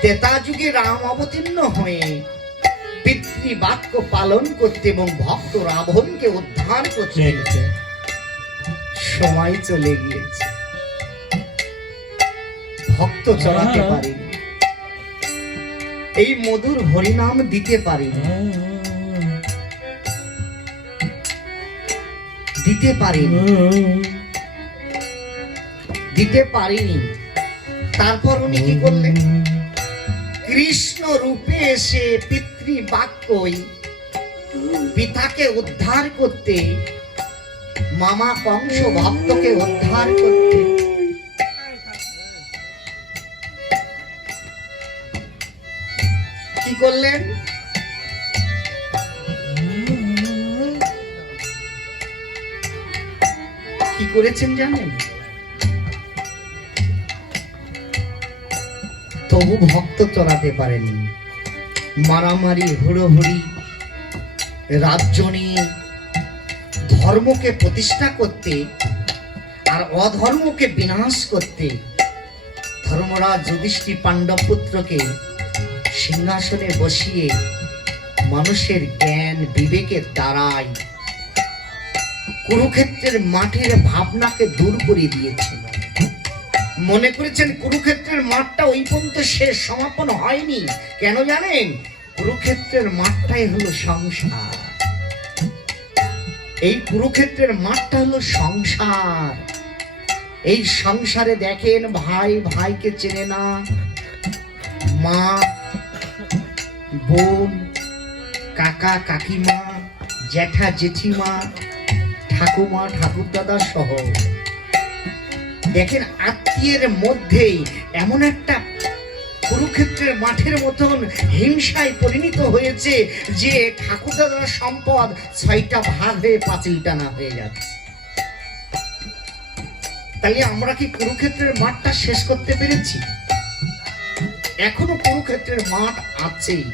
ত্রেতা যুগে রাম অবতীর্ণ হয়ে পিতৃবাক্য পালন করতে এবং ভক্ত রাবণকে উদ্ধার করতে সময় চলে গিয়েছে, ভক্ত চলাতে পারেনি, এই মধুর হরিনাম দিতে পারেনি, দিতে পারিনি। তারপর উনি কি করলেন? কৃষ্ণ রূপে এসে পিতৃবাক্যই পিতাকে উদ্ধার করতে, মামা কংস ভক্তকে উদ্ধার করতে কি করলেন? কি করেছেন জানেন? তবু ভক্ত চড়াতে পারেনি। মারামারি, হুড়োহুড়ি, রাজ্য নিয়ে ধর্মকে প্রতিষ্ঠা করতে আর অধর্মকে বিনাশ করতে ধর্মরাজ যুধিষ্ঠির পাণ্ডব পুত্রকে সিংহাসনে বসিয়ে মানুষের জ্ঞান বিবেকের দ্বারাই কুরুক্ষেত্রের মাঠের ভাবনাকে দূর করে দিয়েছিল। মনে করেছেন কুরুক্ষেত্রের মাঠটা ওই পর্যন্ত শেষ, সমাপন হয়নি। কেন জানেন? কুরুক্ষেত্রের মাঠটাই হলো সংসার। এই কুরুক্ষেত্রের মাঠটা হলো সংসার। এই সংসারে দেখেন ভাই ভাইকে চেনে না, মা বোন, কাকা কাকিমা, জ্যাঠা জেঠিমা, ঠাকুমা ঠাকুরদাদা সহ দেখেন আত্মীয়ের মধ্যেই এমন একটা কুরুক্ষেত্রের মাঠের মতন হিংসায় পরিণত হয়েছে যে ঠাকুরদাদার সম্পদ ৬টা ভাগ হয়ে পাঁচিল টানা হয়ে যাচ্ছে। তাহলে আমরা কি কুরুক্ষেত্রের মাঠটা শেষ করতে পেরেছি? এখনো কুরুক্ষেত্রের মাঠ আছেই।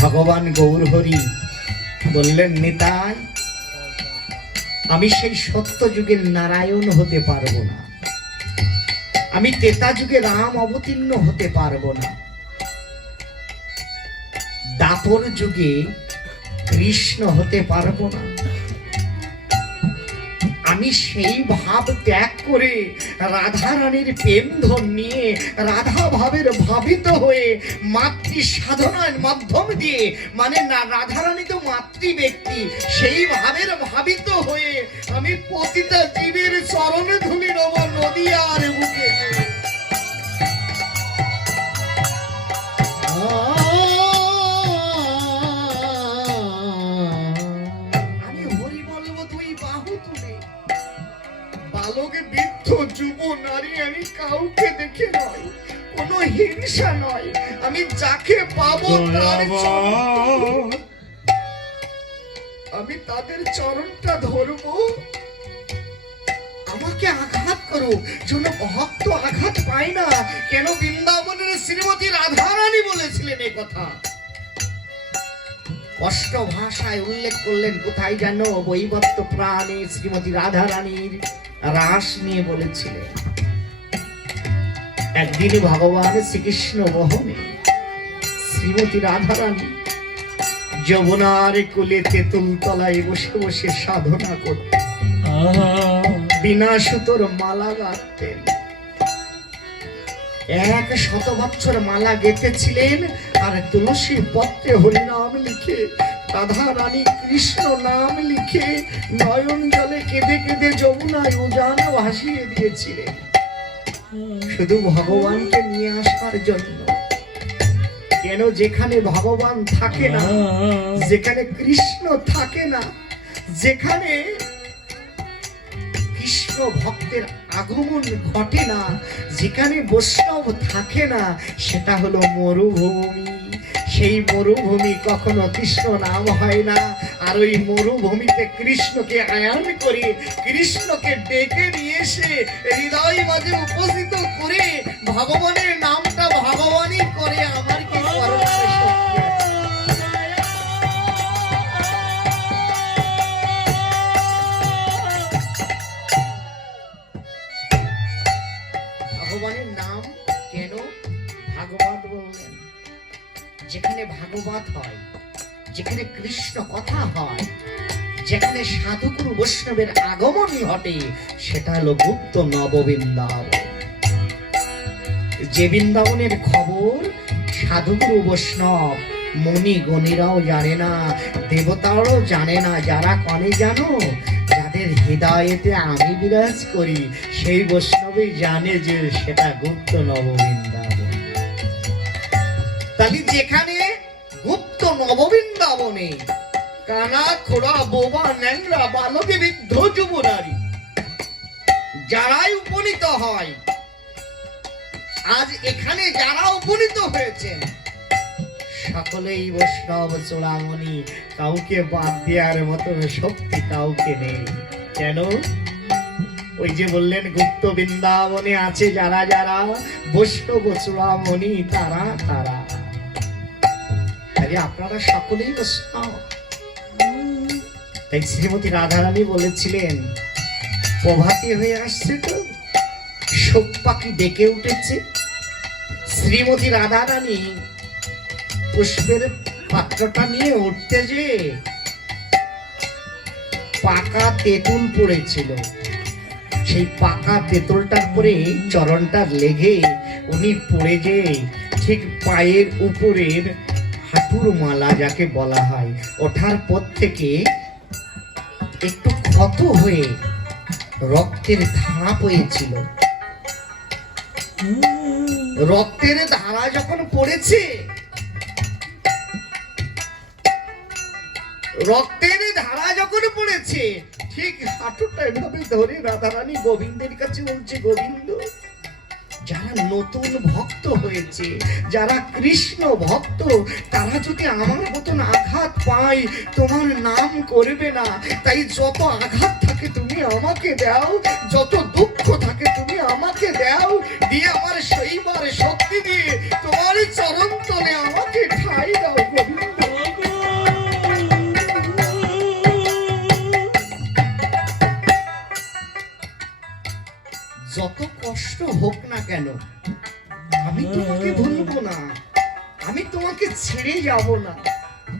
ভগবান গৌরহরি বললেন, নিতাই, আমি সেই সত্য যুগের নারায়ণ হতে পারবো না, আমি ত্রেতা যুগে রাম অবতীর্ণ হতে পারবো না, দাপর যুগে কৃষ্ণ হতে পারবো না। আমি সেই ভাব ত্যাগ করে রাধা রানীর প্রেমধন নিয়ে রাধা ভাবের ভাবিত হয়ে মাতৃ সাধনার মাধ্যম দিয়ে, মানে না রাধা রানী তো মাতৃ ব্যক্তি, সেই ভাবের ভাবিত হয়ে আমি পতিতা জীবের চরণে ধুলি নব নদিয়ার বুকে। আমি হরি বলবো তুই বাহু তুলে, বালক বৃদ্ধ যুব নারী, আমি কাউকে দেখে নয়, কোনো হিংসা নয়, আমি যাকে পাবো আমি তাদের চরণটা ধরবো। আমাকে আঘাত করো, যেন ভক্ত আঘাত পায় না। কেন? বৃন্দাবনের শ্রীমতী রাধারানী বলেছিলেন এ কথা। কষ্ট ভাষায় উল্লেখ করলেন, কোথায় যেন বৈবত্য প্রাণে শ্রীমতী রাধারানীর রাস নিয়ে বলেছিলেন। একদিন ভগবান শ্রীকৃষ্ণ বহনে শ্রীমতী রাধারানী যমুনার কোলে তেঁতুল তলায় বসে বসে সাধনা করতেন, বিনা সুতোর মালা গাঁথতেন। 100 বছর মালা গেঁথেছিলেন আর তুলসী পত্রে হরিনাম লিখে, রাধা রানী কৃষ্ণ নাম লিখে নয়ন জলে কেঁদে কেঁদে যমুনায় উজান ভাসিয়ে দিয়েছিলেন, শুধু ভগবানকে নিয়ে আসার জন্য। কেন? যেখানে ভগবান থাকে না, যেখানে কৃষ্ণ থাকে না, যেখানে কৃষ্ণ ভক্তের আগমন ঘটে না, যেখানে বৈষ্ণব থাকে না, সেটা হলো মরুভূমি। সেই মরুভূমি কখনো কৃষ্ণ নাম হয় না। আর ওই মরুভূমিতে কৃষ্ণকে আয়ান করে, কৃষ্ণকে ডেকে নিয়ে এসে হৃদয় মাঝে উপস্থিত করে ভগবানের নামটা ভগবানই করে। আমার কি যেখানে ভাগবত হয়, যেখানে কৃষ্ণ কথা হয়, যেখানে সাধুগুরু বৈষ্ণবের আগমনই ঘটে, সেটা হলো গুপ্ত নববৃন্দাবন। যে বৃন্দাবনের খবর সাধুগুরু বৈষ্ণব মুনি গণিরাও জানে না, দেবতারাও জানে না। যারা কনে জানো, যাদের হৃদয়েতে আমি বিরাজ করি, সেই বৈষ্ণবই জানে যে সেটা গুপ্ত নববৃন্দাবন। তাহলে যেখানে গুপ্ত নববৃন্দাবনে কানা খোড়া বোবা ন্যাংরা বালকে বৃদ্ধ যুবনারী যারাই উপনীত হয়, আজ এখানে যারা উপনীত হয়েছেন সকলেই বৈষ্ণব চূড়ামণি, কাউকে বাদ দেওয়ার মতো শক্তি কাউকে নেই। কেন? ওই যে বললেন গুপ্ত বৃন্দাবনে আছে যারা যারা বৈষ্ণব চূড়ামণি, তারা তারা। আপনারা সকলেই বৈষ্ণব। তাই শ্রীমতী রাধারানী বলেছিলেন, প্রভাতী হয়ে আসছে তো, শোক পাখি ডেকে উঠেছে। শ্রীমতী রাধারানী পুষ্পের পাত্রটা নিয়ে উঠতে যে পাকা তেঁতুল পড়েছিল, সেই পাকা তেঁতুলটার পরে চরণটা লেগে উনি পড়ে যে ঠিক পায়ের উপরের হাঁটুর মালা যাকে বলা হয়, ওঠার পর থেকে একটু ক্ষত হয়ে রক্তের ধারা পড়েছিল। রক্তের ধারা যখন পড়েছে, রক্তের ধারা যখন পড়েছে, ঠিক হাঁটুটা এভাবে ধরে রাধারানী গোবিন্দের কাছে বলছে, গোবিন্দ, যারা নতুন ভক্ত হয়েছে, যারা কৃষ্ণ ভক্ত, তারা যদি আমার মতন আঘাত পায় তোমার নাম করবে না। তাই যত আঘাত থাকে তুমি আমাকে দাও, যত দুঃখ থাকে তুমি আমাকে দাও, দিয়ে আমার সেইবার শক্তি দিয়ে তোমার চরণ তলে আমাকে ঠাই দাও গোবিন্দ। যত কষ্ট হোক না কেন, আমি তোমাকে ভুলবো না, আমি তোমাকে ছেড়ে যাব না।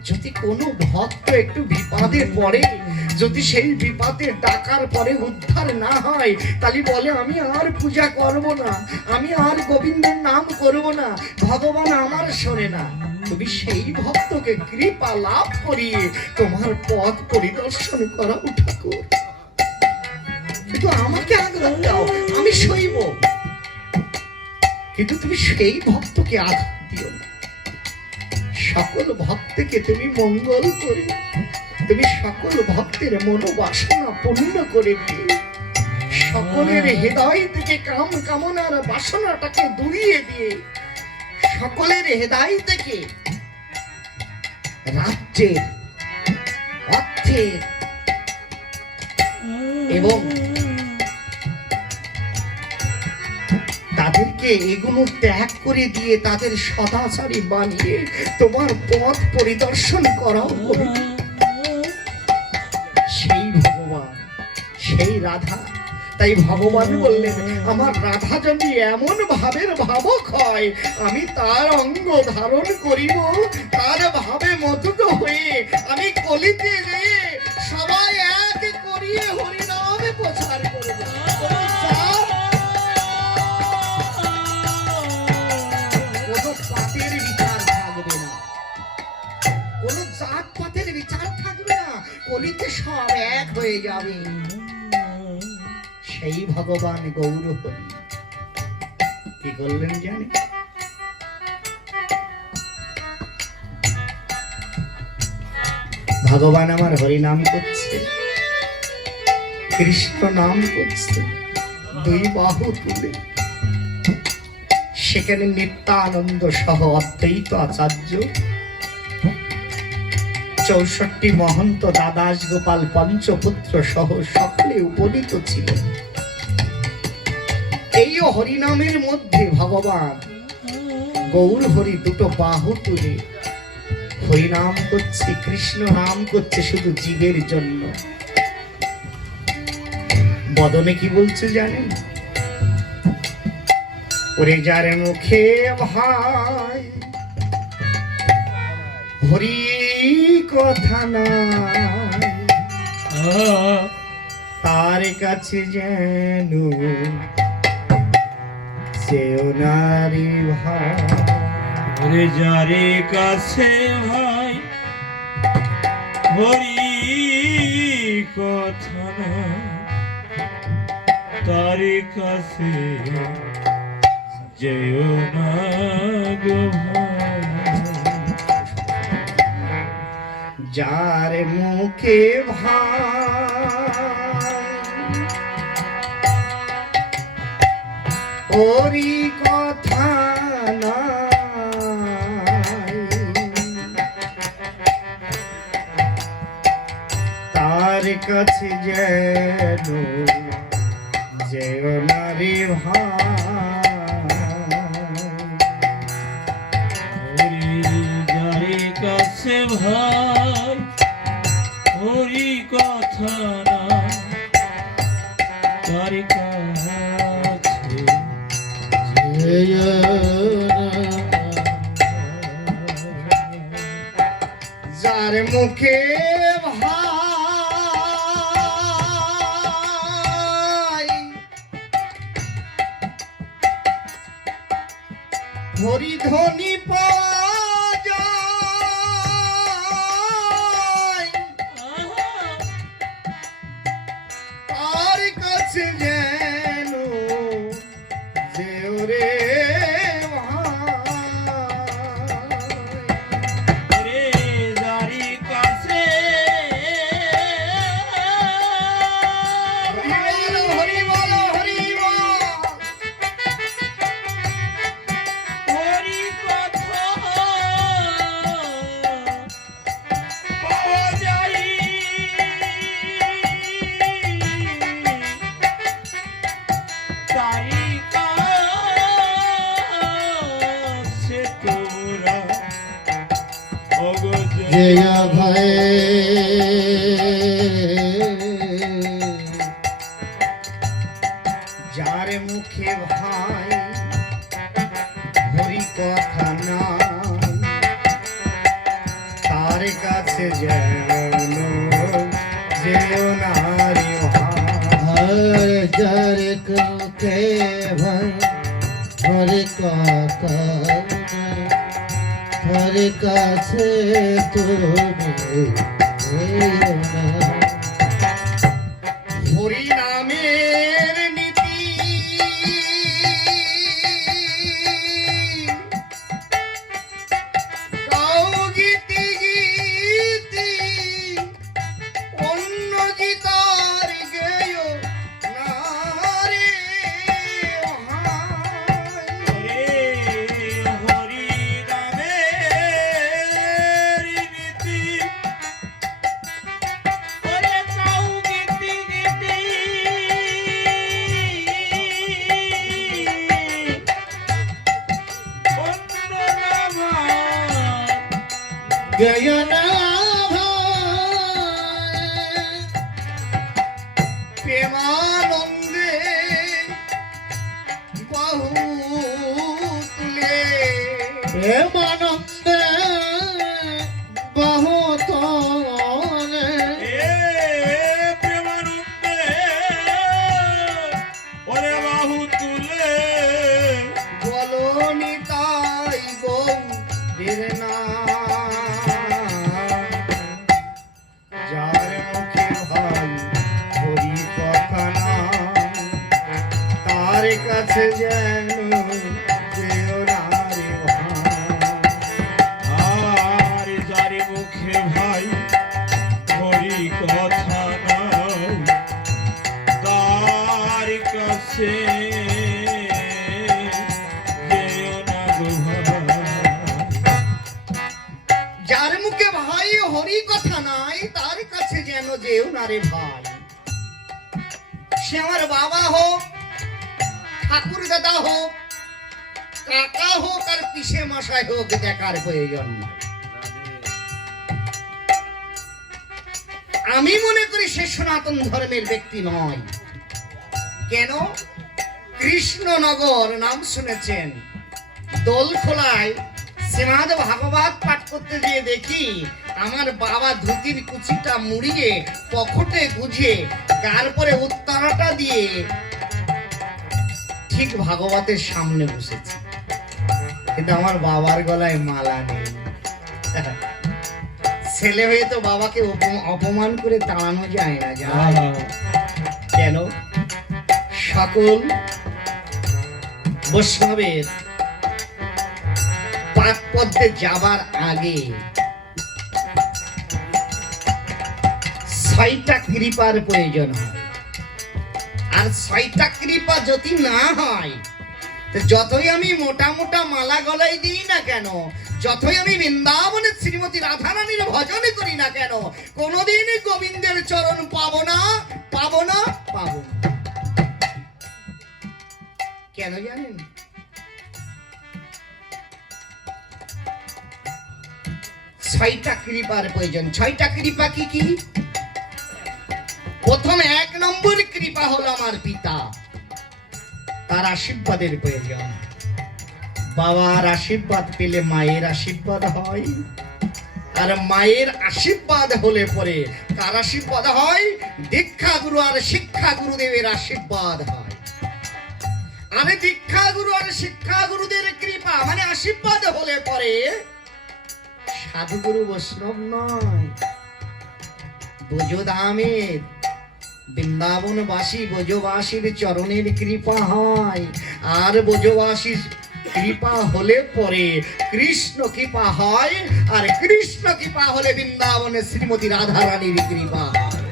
যদি কোনো ভক্ত একটু বিপদে পড়ে, যদি সেই বিপদে ডাকার পরে উদ্ধার না হয়, তাহলে বলে আমি আর পূজা করব না, আমি আর গোবিন্দের নাম করব না, ভগবান আমার শোনে না। তুমি সেই ভক্তকে কৃপা লাভ করিয়ে তোমার পথ পরিদর্শন করাও ঠাকুর। কিন্তু আমাকে আঘাত দাও, আমি সইব, কিন্তু তুমি সেই ভক্তকে আঘাত দিও না। সকল ভক্তকে তুমি মঙ্গল করে, তুমি সকল ভক্তের মনোবাসনা পূর্ণ করে দিয়ে, সকলের হৃদয় থেকে কাম কামনার বাসনাটাকে দূরিয়ে দিয়ে, সকলের হৃদয় থেকে রাজ্যের, অর্থের এবং তাদেরকে এগুলো ত্যাগ করে দিয়ে তাদের সদাচারী বানিয়ে তোমার পথ পরিদর্শন করাও সেই ভগবান, সেই রাধা। তাই ভগবান বললেন, আমার রাধা যদি এমন ভাবের ভাবক হয়, আমি তার অঙ্গ ধারণ করিব, তার ভাবে মথিত হয়ে আমি কলিতে যেয়ে সবাই এক করিয়ে হরিনামে প্রচার করব। কোনো পাতের বিচার থাকবে না, কোনো জাত পাতের বিচার থাকবে না, কলিতে সব এক হয়ে যাবে। সেই ভগবান গৌর হরি কি করলেন জানি? ভগবান আমার হরি নাম করছে, কৃষ্ণ নাম করছে, দুই বাহু তুলে সেখানে নিত্যানন্দ সহ অদ্বৈত আচার্য, 64 মহন্ত, দাদাস গোপাল পঞ্চপুত্র সহ সকলে উপনীত ছিলেন। এই হরিনামের মধ্যে ভগবান গৌর হরি দুটো বাহু তুলে হরিনাম করছে, কৃষ্ণ নাম করছে শুধু জীবের জন্য। বদনে কি বলছে জানেন? ওরে যার মুখে ভাই হরি কথা না তার কাছে যেন সেও নারী ভাই। ওরে যারে কাছে ভাই হরি কথা না তার কাছে যেও না গো ভাই। যার মুখে ভাই হরি কথা নাই তার কাছে যেন যেও নারী ভাই। যারে কাছে ভাই হরি কথা না তার কাছে যার মুখে ভাই হরি ধ্বনি পাওয়া যায় তার কাছে যেন যেও রে রে যারি কাছে হরি বল হরি বল হরি কথা পাওয়া যায় তারি কাছে তোরা অগজ জয়া ভাই যার মুখে ভাই হরি কথা না তার কাছে যেন যেও নারী ভাই। যার কাছে ভাই হরে কথা হরে কাছে তুমি হরি নামের নীতি গাও গীতি গীতি অন্য গীতার গেয় না রে ভাই। হরি নামের নীতি ওরে কাউ গীতি গীতি অন্য নামা গয়না প্রেমানন্দে বাহু তুলে প্রেমানন্দে বহুত এ প্রেমানন্দে ওরে বাহু তুলে বলো নিতাই বউ দের না যার মুখে ভাই হরি কথা না তার কাছে যেন যেও না রে ভাই। আর যারে মুখে ভাই হরি কথা নাই তার কাছে যেও না গো ভাই। যার মুখে ভাই হরি কথা নাই তার কাছে যেন যেও না রে ভাই। সে আমার বাবা হোক ঠাকুর দাদা হোক কাকা হোক আর পিসে মশাই হোক দেখার প্রয়োজন নাই। আমি মনে করি সে সনাতন ধর্মের ব্যক্তি নয়। কেন? কৃষ্ণনগর নাম শুনেছেন, দোলখোলায় শ্রীমদ ভাগবত পাঠ করতে গিয়ে দেখি আমার বাবা ধুতির কুচিটা মুড়িয়ে পকেটে গুজে তারপরে উত্তরাটা দিয়ে ঠিক ভাগবতের সামনে বসেছে, কিন্তু আমার বাবার গলায় মালা নেই। ছেলে হয়ে তো বাবাকে অপমান করে তাড়ানো যায় না, যায় কেন? সকল বৈষ্ণবের পাক পদ্মে যাবার আগে 6টা কৃপার প্রয়োজন হয়, আর 6টা কৃপা যদি না হয়, তো যতই আমি মোটা মোটা মালা গলায় দিই না কেন, যতই আমি বৃন্দাবনের শ্রীমতী রাধারানীর ভজন করি না কেন, কোনোদিন গোবিন্দের চরণ পাবো না, পাবো না, পাবো না। কেন জানেন? 6টা কৃপার প্রয়োজন। 6টা কৃপা কি কি? প্রথম 1 নম্বর কৃপা হলো আমার পিতা, তার আশীর্বাদের প্রয়োজন। বাবার আশীর্বাদ পেলে মায়ের আশীর্বাদ হয়, আর মায়ের আশীর্বাদ হলে পরে কার আশীর্বাদ হয়? দীক্ষা গুরু আর শিক্ষা গুরুদেবের আশীর্বাদ হয়। আরে দীক্ষা গুরু আর শিক্ষা গুরুদের কৃপা মানে আশীর্বাদ হলে পরে সাধুগুরু বৈষ্ণব নয়, বোঝধামের বৃন্দাবনবাসী ব্রজবাসীর চরণের কৃপা হয়। আর ব্রজবাসীর কৃপা হলে পরে কৃষ্ণ কৃপা হয়, আর কৃষ্ণ কৃপা হলে বৃন্দাবনের শ্রীমতী রাধারানীর কৃপা হয়।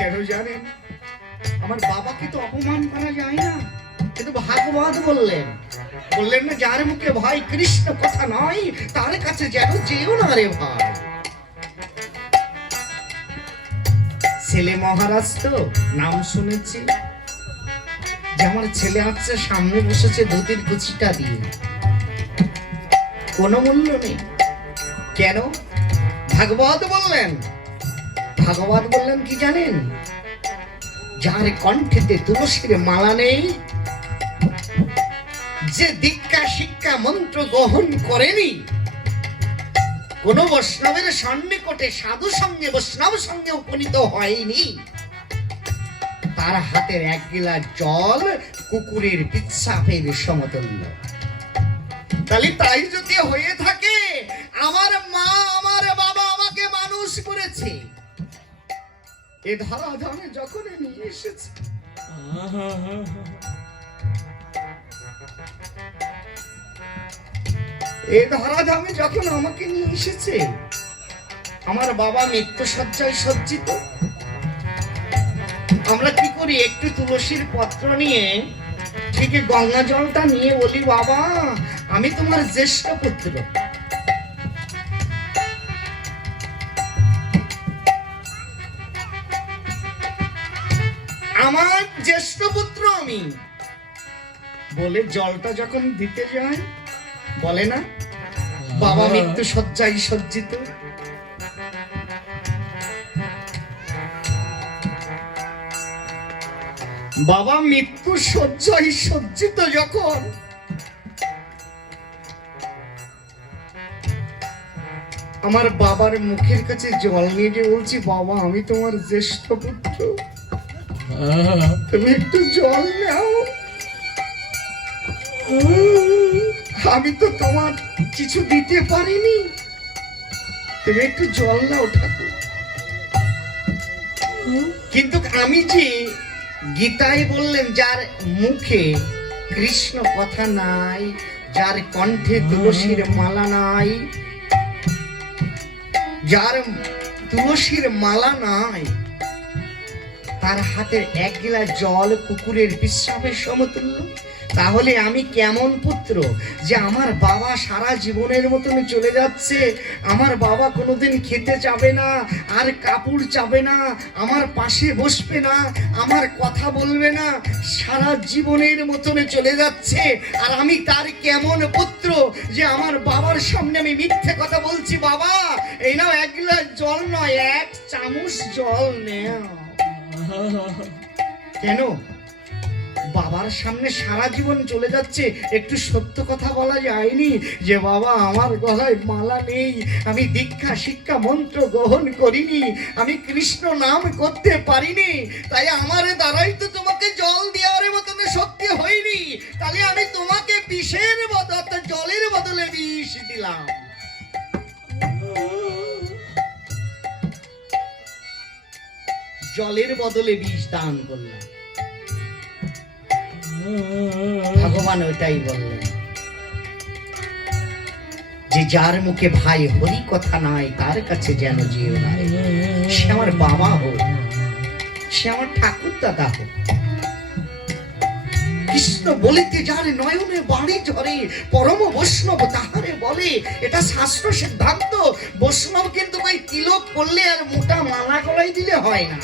কেন জানেন? আমার বাবাকে তো অপমান করা যায় না, কিন্তু ভাগবত বললেন, বললেন না যার মুখে ভাই কৃষ্ণ কথা নয় তার কাছে যেন যেও না রে ভাই। ছেলে মহারাজ তো নাম শুনেছি, যে আমার ছেলে আসছে সামনে বসেছে ধুতির কুচিটা দিয়ে, কোনো মূল্য নেই। কেন? ভাগবত বললেন, ভাগবত বললেন কি জানেন? যার কণ্ঠেতে তুলসীর মালা নেই, যে দীক্ষা শিক্ষা মন্ত্র গ্রহণ করেনি, কোন বৈষ্ণবের সন্নিকটে সাধু সঙ্গে বৈষ্ণব সঙ্গে উপনীত হয়নি, তার হাতের 1 গিলাস জল কুকুরের পিচ্ছাপের সমতুল্য। তাহলে তাই যদি হয়ে থাকে, আমার মা আমার বাবা আমাকে মানুষ করেছে, এ ধরাধামে যখন নিয়ে এসেছে, এ ধরাধামে যখন আমাকে নিয়ে এসেছে, আমার বাবা মৃত্যু শয্যায় সজ্জিত, আমরা কি করি? একটু তুলসীর পত্র নিয়ে ঠিক গঙ্গা জলটা নিয়ে বলি, বাবা আমি তোমার জ্যেষ্ঠ পুত্র, আমার জ্যেষ্ঠ পুত্র আমি, বলে জলটা যখন দিতে যায় বলে না বাবা মৃত্যু শয্যায় সজ্জিত। বাবা মৃত্যু শয্যায় সজ্জিত যখন, আমার বাবার মুখের কাছে জল নিয়ে যে বলছি, বাবা আমি তোমার জ্যেষ্ঠ পুত্র, তুমি একটু জল নাও, আমি তো তোমার কিছু দিতে পারিনি, তুমি একটু জল নাও ঠাকুর। কিন্তু আমি যে গীতায় বললেন, যার মুখে কৃষ্ণ কথা নাই, যার কণ্ঠে তুলসীর মালা নাই, যার তুলসীর মালা নাই, তার হাতের এক গিলাস জল কুকুরের বিশ্রামের সমতুল্য, তাহলে আমি কেমন পুত্র যে আমার বাবা সারা জীবনের মতন চলে যাচ্ছে, আমার বাবা কোনোদিন খেতে চাবে না, আর কাপড় চাবে না, আমার পাশে বসবে না, আমার কথা বলবে না, সারা জীবনের মতন চলে যাচ্ছে, আর আমি তার কেমন পুত্র যে আমার বাবার সামনে আমি মিথ্যে কথা বলছি, বাবা এই নাও এক গ্লাস জল নয়, এক চামচ জল নেও। কেন? বাবার সামনে সারা জীবন চলে যাচ্ছে, একটু সত্য কথা বলা যায়নি যে বাবা আমার গলায় মালা নেই, আমি দীক্ষা শিক্ষা মন্ত্র গ্রহণ করিনি, আমি কৃষ্ণ নাম করতে পারিনি, তাই আমার দ্বারাই তো তোমাকে জল দেওয়ার মতন শক্তি হয়নি, তাহলে আমি তোমাকে বিষের বদলে জলের বদলে বিষ দিলাম। জলের বদলে বিষ দান করলাম। ভগবান ওইটাই বললেন যে যার মুখে ভাই হরি কথা নাই তার কাছে যেন যেও না, সে আমার বাবা হোক, সে আমার ঠাকুর দাদা হোক। কৃষ্ণ বলিতে যার নয়নে বাড়ি ঝরে, পরম বৈষ্ণব তাহারে বলে, এটা শাস্ত্র সিদ্ধান্ত। বৈষ্ণব কিন্তু ভাই তিলক করলে আর মোটা মালা গলায় দিলে হয় না।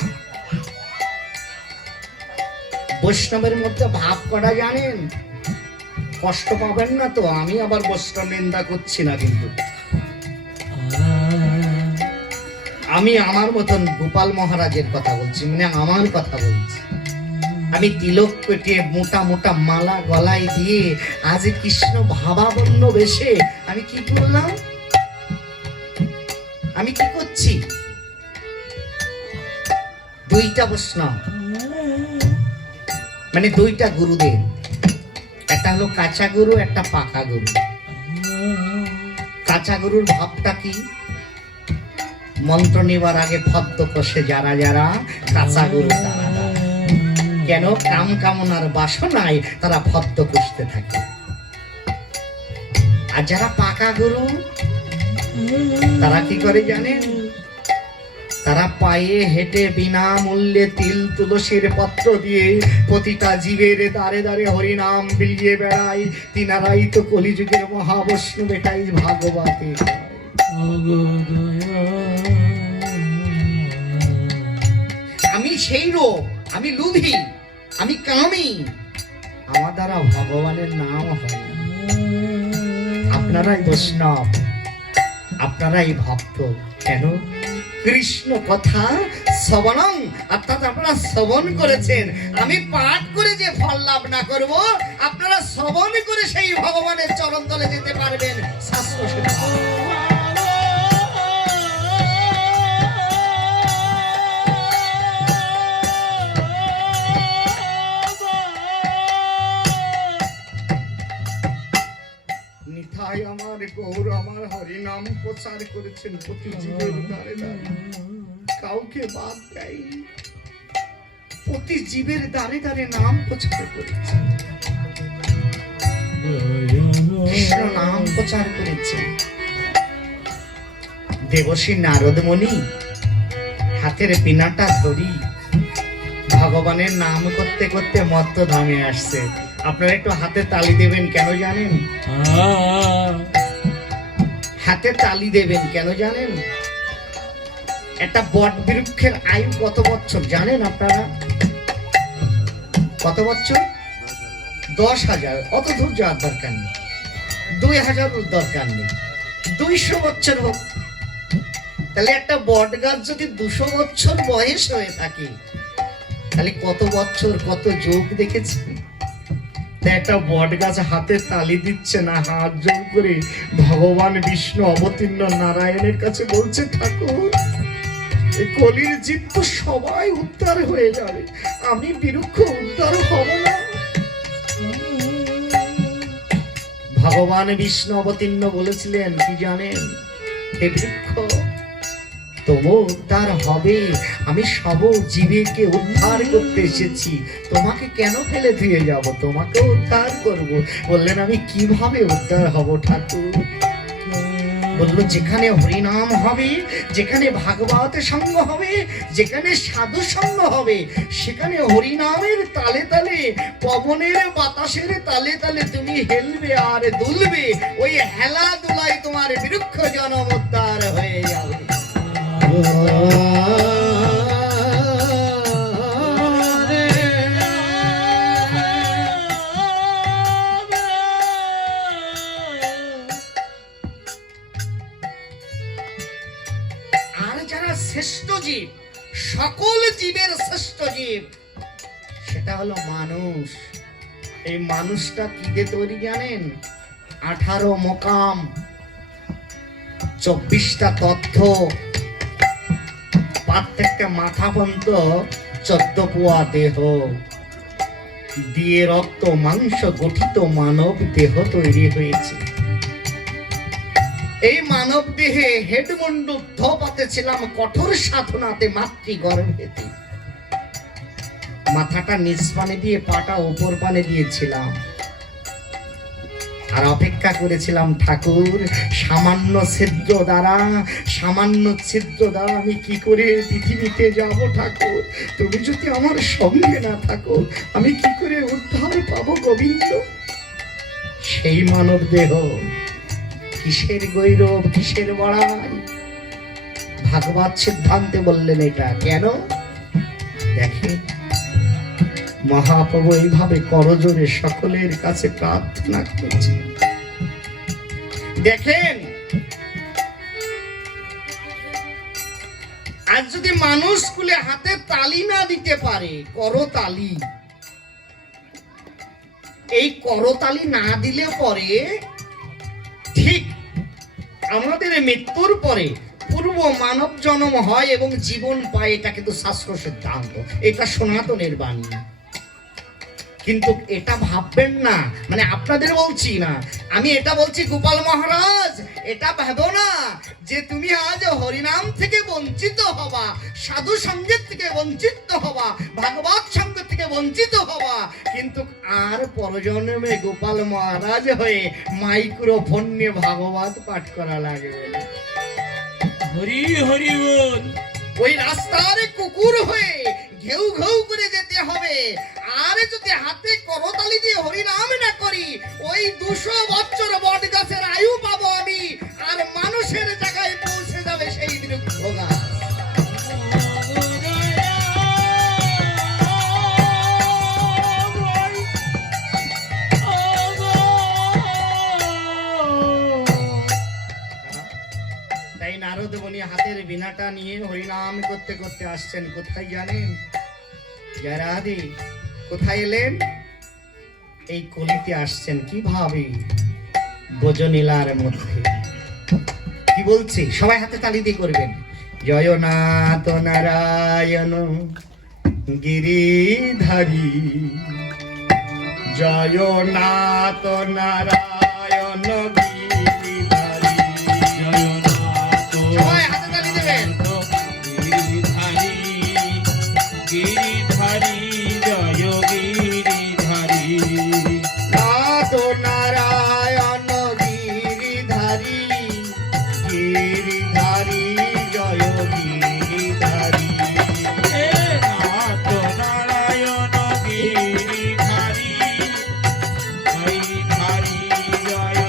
বৈষ্ণবের মধ্যে ভাব করা জানেন, কষ্ট পাবেন না তো, আমি আবার বৈষ্ণব নিন্দা করছি না, কিন্তু আমি আমার মতন গোপাল মহারাজের কথা বলছি, মানে আমার কথা বলছি। আমি তিলক কেটে মোটা মোটা মালা গলায় দিয়ে আজ কৃষ্ণ ভাবাবন্য বেশে আমি কি করলাম, আমি কি করছি? দুইটা বৈষ্ণব মানে দুইটা গুরুদেব, একটা হলো কাঁচা গুরু, একটা পাকা গুরু। কাঁচা গুরুর ভাবটা কি? মন্ত্র নেবার আগে ফদ্দ কষে যারা যারা কাঁচা গুরু তারা তারা। কেন? কাম কামনার বাসনায় তারা ফদ্দ কষতে থাকে। আর যারা পাকা গুরু তারা কি করে জানেন? তারা পায়ে হেঁটে বিনামূল্যে তিল তুলসীর পত্র দিয়ে প্রতিটা জীবের দ্বারে দ্বারে হরিনাম বিলিয়ে বেড়ায়। তিনারাই তো কলিযুগের মহাবৈষ্ণব, এটাই ভাগবতের। আমি সেই রূপ, আমি লুভি, আমি কামি, আমার দ্বারা ভগবানের নাম হয় না। আপনারাই বৈষ্ণব, আপনারাই ভক্ত। কেন? কৃষ্ণ কথা শ্রবণং, অর্থাৎ আপনারা শ্রবণ করেছেন। আমি পাঠ করে যে ফল লাভ না করব, আপনারা শ্রবণ করে সেই ভগবানের চরণ তলে যেতে পারবেন। শাস্ত্র সিদ্ধান্ত। নিতাই আমার গৌর আমার হরি নাম প্রচার করেছেন প্রতি জীবের দ্বারে দ্বারে, কাউকে বাদ দেয়নি। প্রতি জীবের দ্বারে দ্বারে নাম প্রচার করেছেন, কৃষ্ণ নাম প্রচার করেছেন। দেবশ্রী নারদ মুনি হাতের পিনাটা ধরি ভগবানের নাম করতে করতে মত্ত ধামে আসছে। আপনারা একটু হাতে তালি দেবেন, কেন জানেন? হাতে তালি দেবেন কেন জানেন? একটা বট বৃক্ষের আয়ু কত বছর জানেন আপনারা? কত বছর? 10,000। অত দূর যাওয়ার দরকার নেই, 2,000 দরকার নেই, 200 বছর হোক। তাহলে একটা বট গাছ যদি 200 বছর বয়স হয়ে থাকে, তাহলে কত বছর, কত যুগ দেখেছেন? একটা বট গাছ হাতে তালি দিচ্ছে না, হাত জোর করে ভগবান বিষ্ণু অবতীর্ণ নারায়ণের কাছে বলছে, ঠাকুর এই কলির জীব তো সবাই উদ্ধার হয়ে যাবে, আমি বিরুক্ষ উদ্ধার হব না। ভগবান বিষ্ণু অবতীর্ণ বলেছিলেন কি জানেন? হে বৃক্ষ, তবু উদ্ধার হবে, আমি সব জীবকে উদ্ধার করতে এসেছি, তোমাকে কেন ফেলে দিয়ে যাব, তোমাকে উদ্ধার করব। বললেন আমি কিভাবে উদ্ধার হব ঠাকুর? বললো যেখানে হরিনাম হবে, যেখানে ভাগবত সঙ্গ হবে, যেখানে সাধু সঙ্গ হবে, সেখানে হরিনামের তালে তালে, পবনের বাতাসের তালে তালে তুমি হেলবে আর দুলবে। ওই হেলা দুলাই তোমার বৃক্ষ জনম উদ্ধার হয়ে যাবে। আর যারা শ্রেষ্ঠ জীব, সকল জীবের শ্রেষ্ঠ জীব, সেটা হলো মানুষ। এই মানুষটা কি দিয়ে তৈরি জানেন? 18 মোকাম, 24টা তথ্য, প্রত্যেকটা মাথা পর্যন্ত 14 পোয়া দেহ দিয়ে রক্ত মাংস গঠিত মানব দেহ তৈরি হয়েছে। এই মানব দেহে হেডমন্ডু ধপাতে ছিলাম কঠোর সাধনাতে মাতৃগর্ভেতে। মাথাটা নিচ পানে দিয়ে পাটা উপর পানে দিয়েছিলাম, আর অপেক্ষা করেছিলাম ঠাকুর সামান্য ছিদ্র দ্বারা, সামান্য ছিদ্র দ্বারা আমি কি করে পৃথিবীতে যাব ঠাকুর? তুমি যদি আমার সঙ্গে না থাকো আমি কি করে উদ্ধার পাবো গোবিন্দ? সেই মানব দেহ কিসের গৌরব, কিসের বড়াই? ভাগবত সিদ্ধান্তে বললেন এটা কেন? দেখেন মহাপ্রভু এইভাবে করজোরে সকলের কাছে প্রার্থনা করেছেন। দেখেন আজ যদি মানুষ কুলে হাতে তালি না দিতে পারে, করতালি, এই করতালি না দিলে পরে ঠিক আমাদের মৃত্যুর পরে পূর্ব মানব জন্ম হয় এবং জীবন পায়। এটা কিন্তু শাস্ত্র সিদ্ধান্ত, এটা সনাতনের বাণী। কিন্তু এটা ভাববেন না, মানে আপনাদের বলছি না, আমি এটা বলছি গোপাল মহারাজ, এটা ভেবো না যে তুমি আজ হরিনাম থেকে বঞ্চিত হবা, সাধু সঙ্গের থেকে বঞ্চিত হবা, ভাগবত সঙ্গ থেকে বঞ্চিত হবা, কিন্তু আর পরজন্মে গোপাল মহারাজ হয়ে মাইক্রোফোন নিয়ে ভাগবত পাঠ করা লাগবে না। হরি হরি বল। ওই রাস্তার কুকুর হয়ে ঘেউ ঘেউ করে যেতে হবে। আর যদি হাতে করতালি দিয়ে হরিনাম না করি, ওই 200 বছর বট গাছের আয়ু পাবো আমি, আর মানুষের জায়গায় পৌঁছে যাবে সেই বৃক্ষ গাছ। তাই নারদ মুনি হাতের বীণাটা নিয়ে হরিনাম করতে করতে আসছেন কোথায় জানেন? জয়রাধি কোথায় এলেন? এই কলিতে আসছেন। কিভাবে? ব্রজনীলার মধ্যে। কি বলছে? সবাই হাতে তালি দিয়ে করবেন। জয়নাথ নারায়ণ গিরিধারী, জয়নাথ নারায়ণ গিরিধারী। জয়নাথ সবাই হাতে তালি দেবেন। গিরিধারী, গিরিধারী জয় গিরিধারী। নাথ নারায়ণ গিরিধারী, গিরিধারী জয় গিরিধারী। হে নাথ নারায়ণ গিরিধারী, গিরিধারী জয়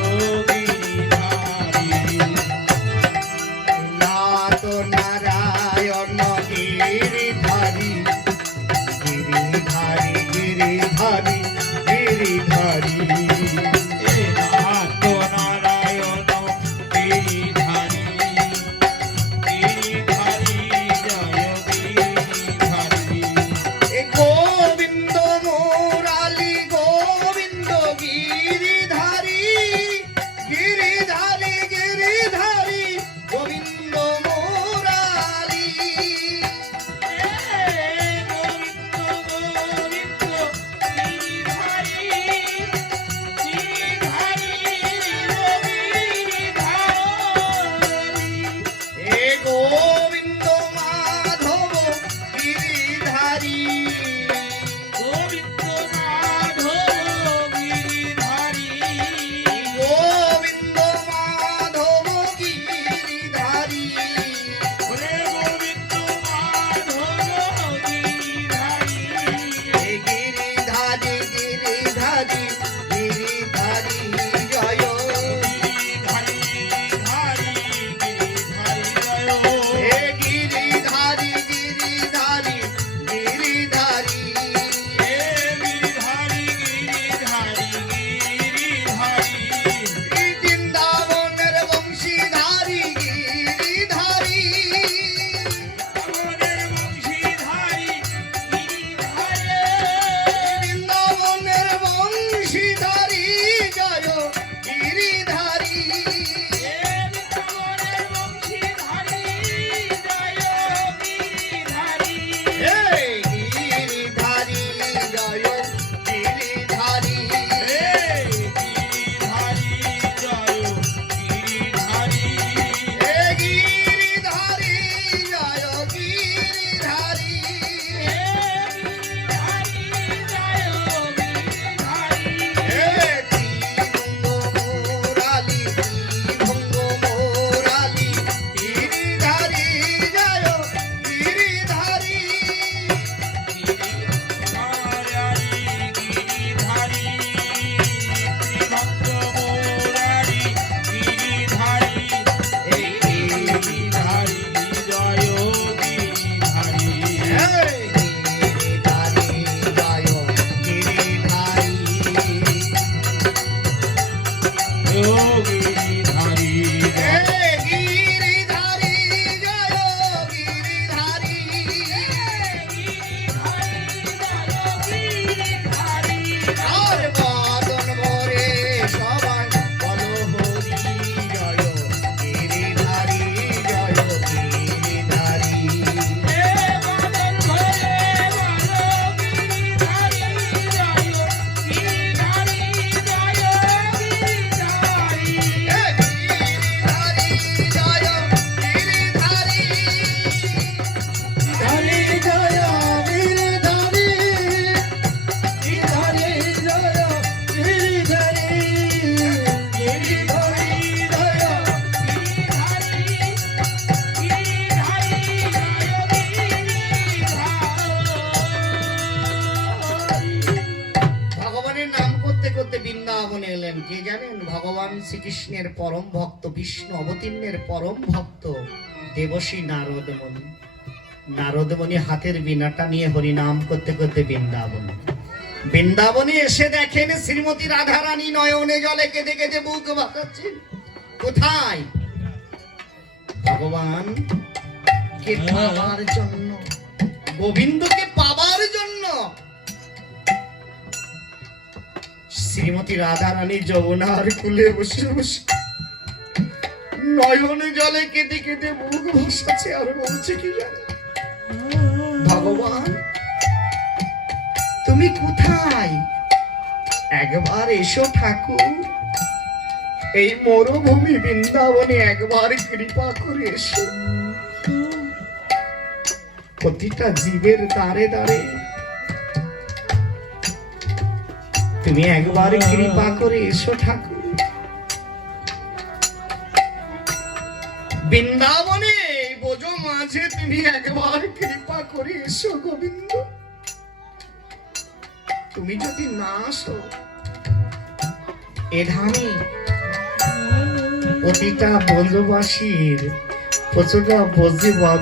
বৃন্দাবনে এলেন কে জানেন? ভগবান শ্রীকৃষ্ণের পরম ভক্ত, বিষ্ণু অবতীর্ণের পরম ভক্ত দেবশ্রী নারদমণি। নারদমণি হাতের বীণাটা নিয়ে হরিনাম করতে করতে বৃন্দাবনে এসে দেখেন শ্রীমতী রাধারানী নয়নে জলে কেঁদে কেঁদে বুক ভাসাচ্ছেন। কোথায়? ভগবান কে পাবার জন্য, গোবিন্দকে পাবার জন্য শ্রীমতী রাধারানী যমুনার কুলে বসে বসে নয়নে জলে কেঁদে কেঁদে বুক ভাসাচ্ছে আর বলছে কি জানো? ভগবান তুমি কোথায়? একবার এসো ঠাকুর, এই মরুভূমি বৃন্দাবনে একবার কৃপা করে এসো। প্রতিটা জীবের দ্বারে দ্বারে তুমি একবার কৃপা করে এসো ঠাকুর। বৃন্দাবনে বোঝো মাঝে তুমি একবার কৃপা করে এসো গোবিন্দ। তুমি যদি না আসো এ ধামে প্রতিটা ব্রজবাসীর, প্রতিটা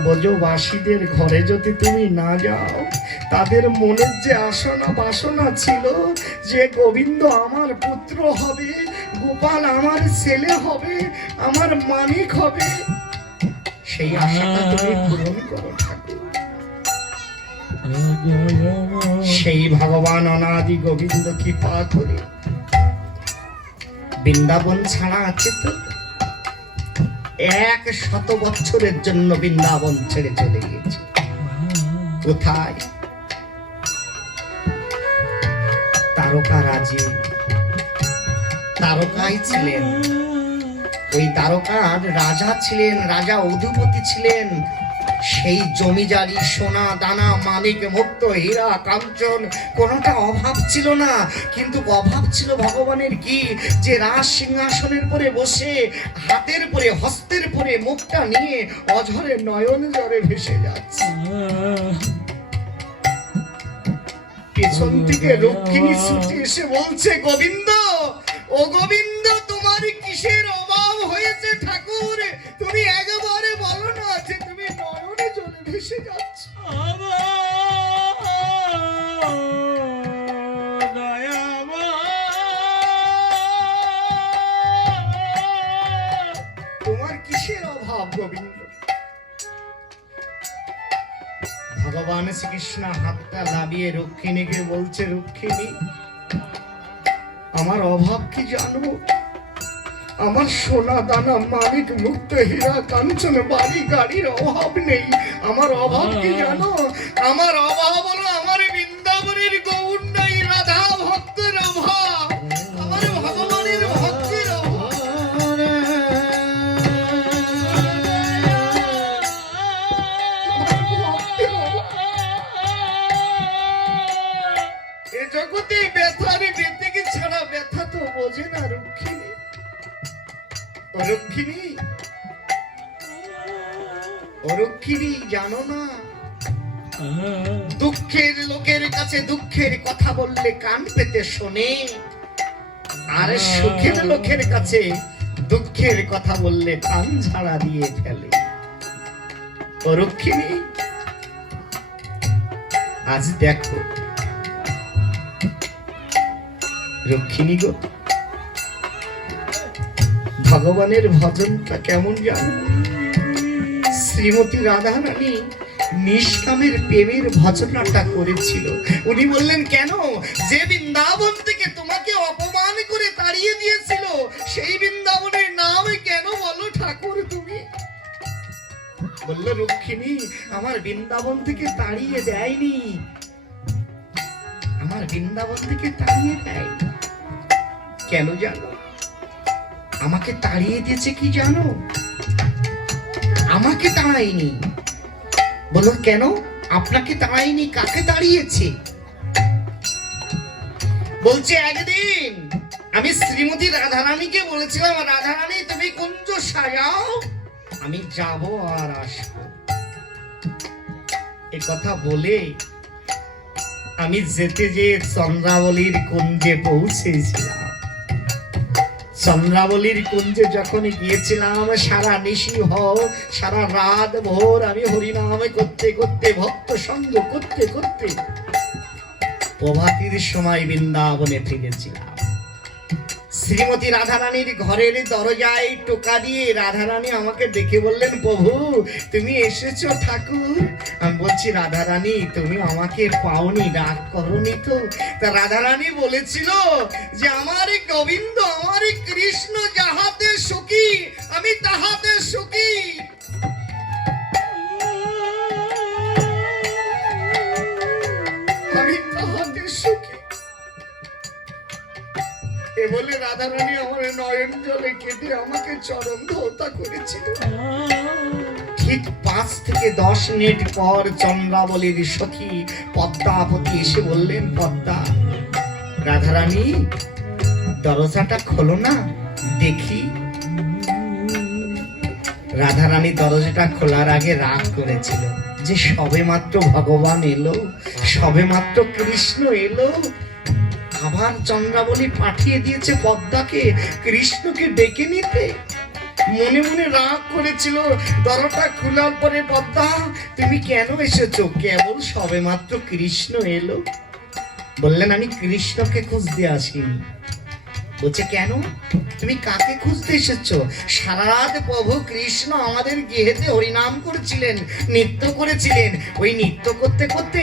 ব্রজবাসীদের ঘরে যদি তুমি না যাও, তাদের মনের যে আশা বাসনা ছিল যে গোবিন্দ আমার পুত্র হবে, গোপাল আমার ছেলে হবে, আমার মানিক হবে, সেই আশাটা তুমি পূরণ করো ঠাকুর। সেই ভগবান অনাদি গোবিন্দ কৃপা করে বৃন্দাবন ছাড়া আছে তো 100 বছরের জন্য বৃন্দাবন ছেড়ে চলে গিয়েছে। কোথায়? তারকা রাজ্যে। তারকাই ছিলেন, ওই তারকার রাজা ছিলেন, রাজা অধিপতি ছিলেন। সেই জমিদারি সোনা দানা মানিক মুক্ত হীরা কাঞ্চন কোনোটা অভাব ছিল না, কিন্তু অভাব ছিল ভগবানের কি, যে রাজ সিংহাসনের পরে বসে হাতের পরে হস্তের পরে মুখটা নিয়ে অঝরে নয়ন জরে ভেসে যাচ্ছে। পেছন থেকে রক্ষিণী ছুটে এসে বলছে, গোবিন্দ, ও গোবিন্দ, তোমার কিসের অভাব হয়েছে ঠাকুর? তুমি একবারে বলো না যে তুমি নয়নে জলে ভেসে যাচ্ছ। তোমার কিসের অভাব গোবিন্দ? ভগবান শ্রীকৃষ্ণ হাতটা লাভিয়ে রক্ষিণীকে বলছে, রক্ষিণী, আমার অভাব কি জানো? আমার সোনা দানা মানিক মুক্ত হীরা কাঞ্চন বাড়ি গাড়ির অভাব নেই। আমার অভাব কি জানো? আমার অভাব হলো আমার বৃন্দাবনের গৌর নাই রাধা ভক্তের অভাব, আমার ভগবানের ভক্তের অভাব। এ জগতে ব্যথারে বেঁধে ছাড়া ব্যথা তো বোঝে না রক্ষিণী। রক্ষিণী, রক্ষিণী, জানো না দুঃখের লোকের কাছে দুঃখের কথা বললে কান পেতে শোনে, আর সুখের লোকের কাছে দুঃখের কথা বললে কান ঝাড়া দিয়ে ফেলে। রক্ষিণী, আজ দেখো রক্ষিণী গো, ভগবানের ভজনটা কেমন জানো? শ্রীমতী রাধারানী নিষ্কামের প্রেমের ভজনটা করেছিল। উনি বললেন, কেন? যে বৃন্দাবন থেকে তোমাকে অপমান করে তাড়িয়ে দিয়েছিল, সেই বৃন্দাবনের নাম কেন বলো ঠাকুর তুমি? বলল, রক্ষিণী, আমার বৃন্দাবন থেকে তাড়িয়ে দেয়নি, আমার বৃন্দাবন থেকে তাড়িয়ে দেয়। কেন জানো? আমাকে তাড়িয়ে দিয়েছে কি জানো? আমাকে তাড়ায়নি। বলো, কেন? আপনাকে তাড়ায়নি, কাকে তাড়িয়েছে? বলছে, একদিন আমি শ্রীমতী রাধারানীকে বলেছিলাম, রাধারানী তুমি কুঞ্জ সাজাও, আমি যাব আর আসবো। এ কথা বলে আমি যেতে যে চন্দ্রাবলীর কুঞ্জে পৌঁছেছিলাম। চন্দ্রাবলীর কুঞ্জে যখন গিয়েছিলাম, সারা নিশি সারা রাত ভোর আমি হরিনাম করতে করতে, ভক্ত সঙ্গ করতে করতে প্রভাতির সময় বৃন্দাবনে ফিরেছিলাম। শ্রীমতী রাধারানীর ঘরের দরজায় টোকা দিয়ে রাধারানী আমাকে দেখে বললেন, প্রভু তুমি এসেছো ঠাকুর। আমি বলছি, রাধারানী তুমি আমাকে পাওনি, ডাক করনি তো? তা রাধারানী বলেছিল যে আমার গোবিন্দ, আমার কৃষ্ণ যাহাতে সুখী আমি তাহাতে সুখী। আমি তাহাতে সুখী। এ বলে রাধারানী আমার নয়ন জলে কেটে আমাকে চরণ ধৌতা করেছিল। ঠিক 5 থেকে 10 মিনিট পর চন্দ্রাবলীর সখী পদ্মাবতী এসে বললেন, পদ্মা, রাধারানী দরজাটা খোলো না দেখি। রাধারানী দরজাটা খোলার আগে রাগ করেছিল যে সবে মাত্র ভগবান এলো, সবে মাত্র কৃষ্ণ এলো, আবার চন্দ্রাবলী পাঠিয়ে দিয়েছে পদ্মাকে কৃষ্ণকে ডেকে নিতে। মনে মনে রাগ করেছিল। দরজাটা খোলার পরে, পদ্মা তুমি কেন এসেছো? কেবল সবে মাত্র কৃষ্ণ এলো। বললেন, আমি কৃষ্ণকে খুঁজতে আসিনি। বলছে, কেন? তুমি কাকে খুঁজতে এসেছো? সারা রাত প্রভু কৃষ্ণ আমাদের গৃহেতে হরিনাম করেছিলেন, নৃত্য করেছিলেন। ওই নৃত্য করতে করতে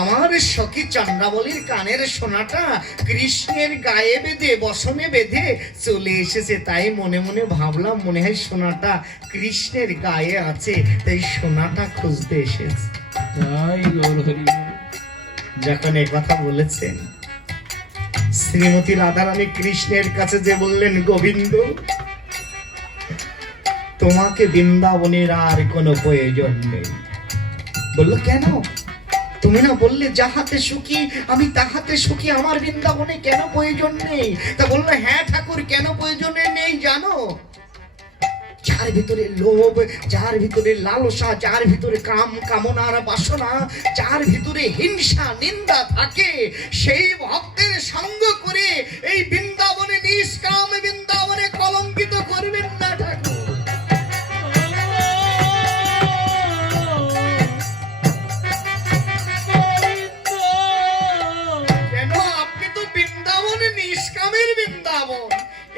আমার সখী চন্দ্রাবলীর কানের সোনাটা কৃষ্ণের গায়ে বেঁধে, বসনে বেঁধে চলে এসেছে। তাই মনে মনে ভাবলাম মনে হয় সোনাটা কৃষ্ণের গায়ে আছে, তাই সোনাটা খুঁজতে এসেছে। জয় গৌর হরি। যখন এ কথা বলেছেন, শ্রীমতী রাধারানী কৃষ্ণের কাছে যে বললেন, গোবিন্দ তোমাকে বৃন্দাবনের আর কোনো প্রয়োজন নেই। বলল, কেন? তুমি না বললে যাহাতে সুখী আমি তাহাতে সুখী, আমার বৃন্দাবনে কেন প্রয়োজন নেই? তা বললো, হ্যাঁ ঠাকুর, কেন প্রয়োজন নেই জানো? যার ভিতরে লোভ, যার ভিতরে লালসা, যার ভিতরে কাম কামনার বাসনা, যার ভিতরে হিংসা নিন্দা থাকে, সেই ভক্তের সঙ্গ করে এই বৃন্দাবনে নিষ্কাম বৃন্দাবনে কলঙ্কিত করবেন না ঠাকুর। কেন? আপনি তো বৃন্দাবনে নিষ্কামের বৃন্দাবন।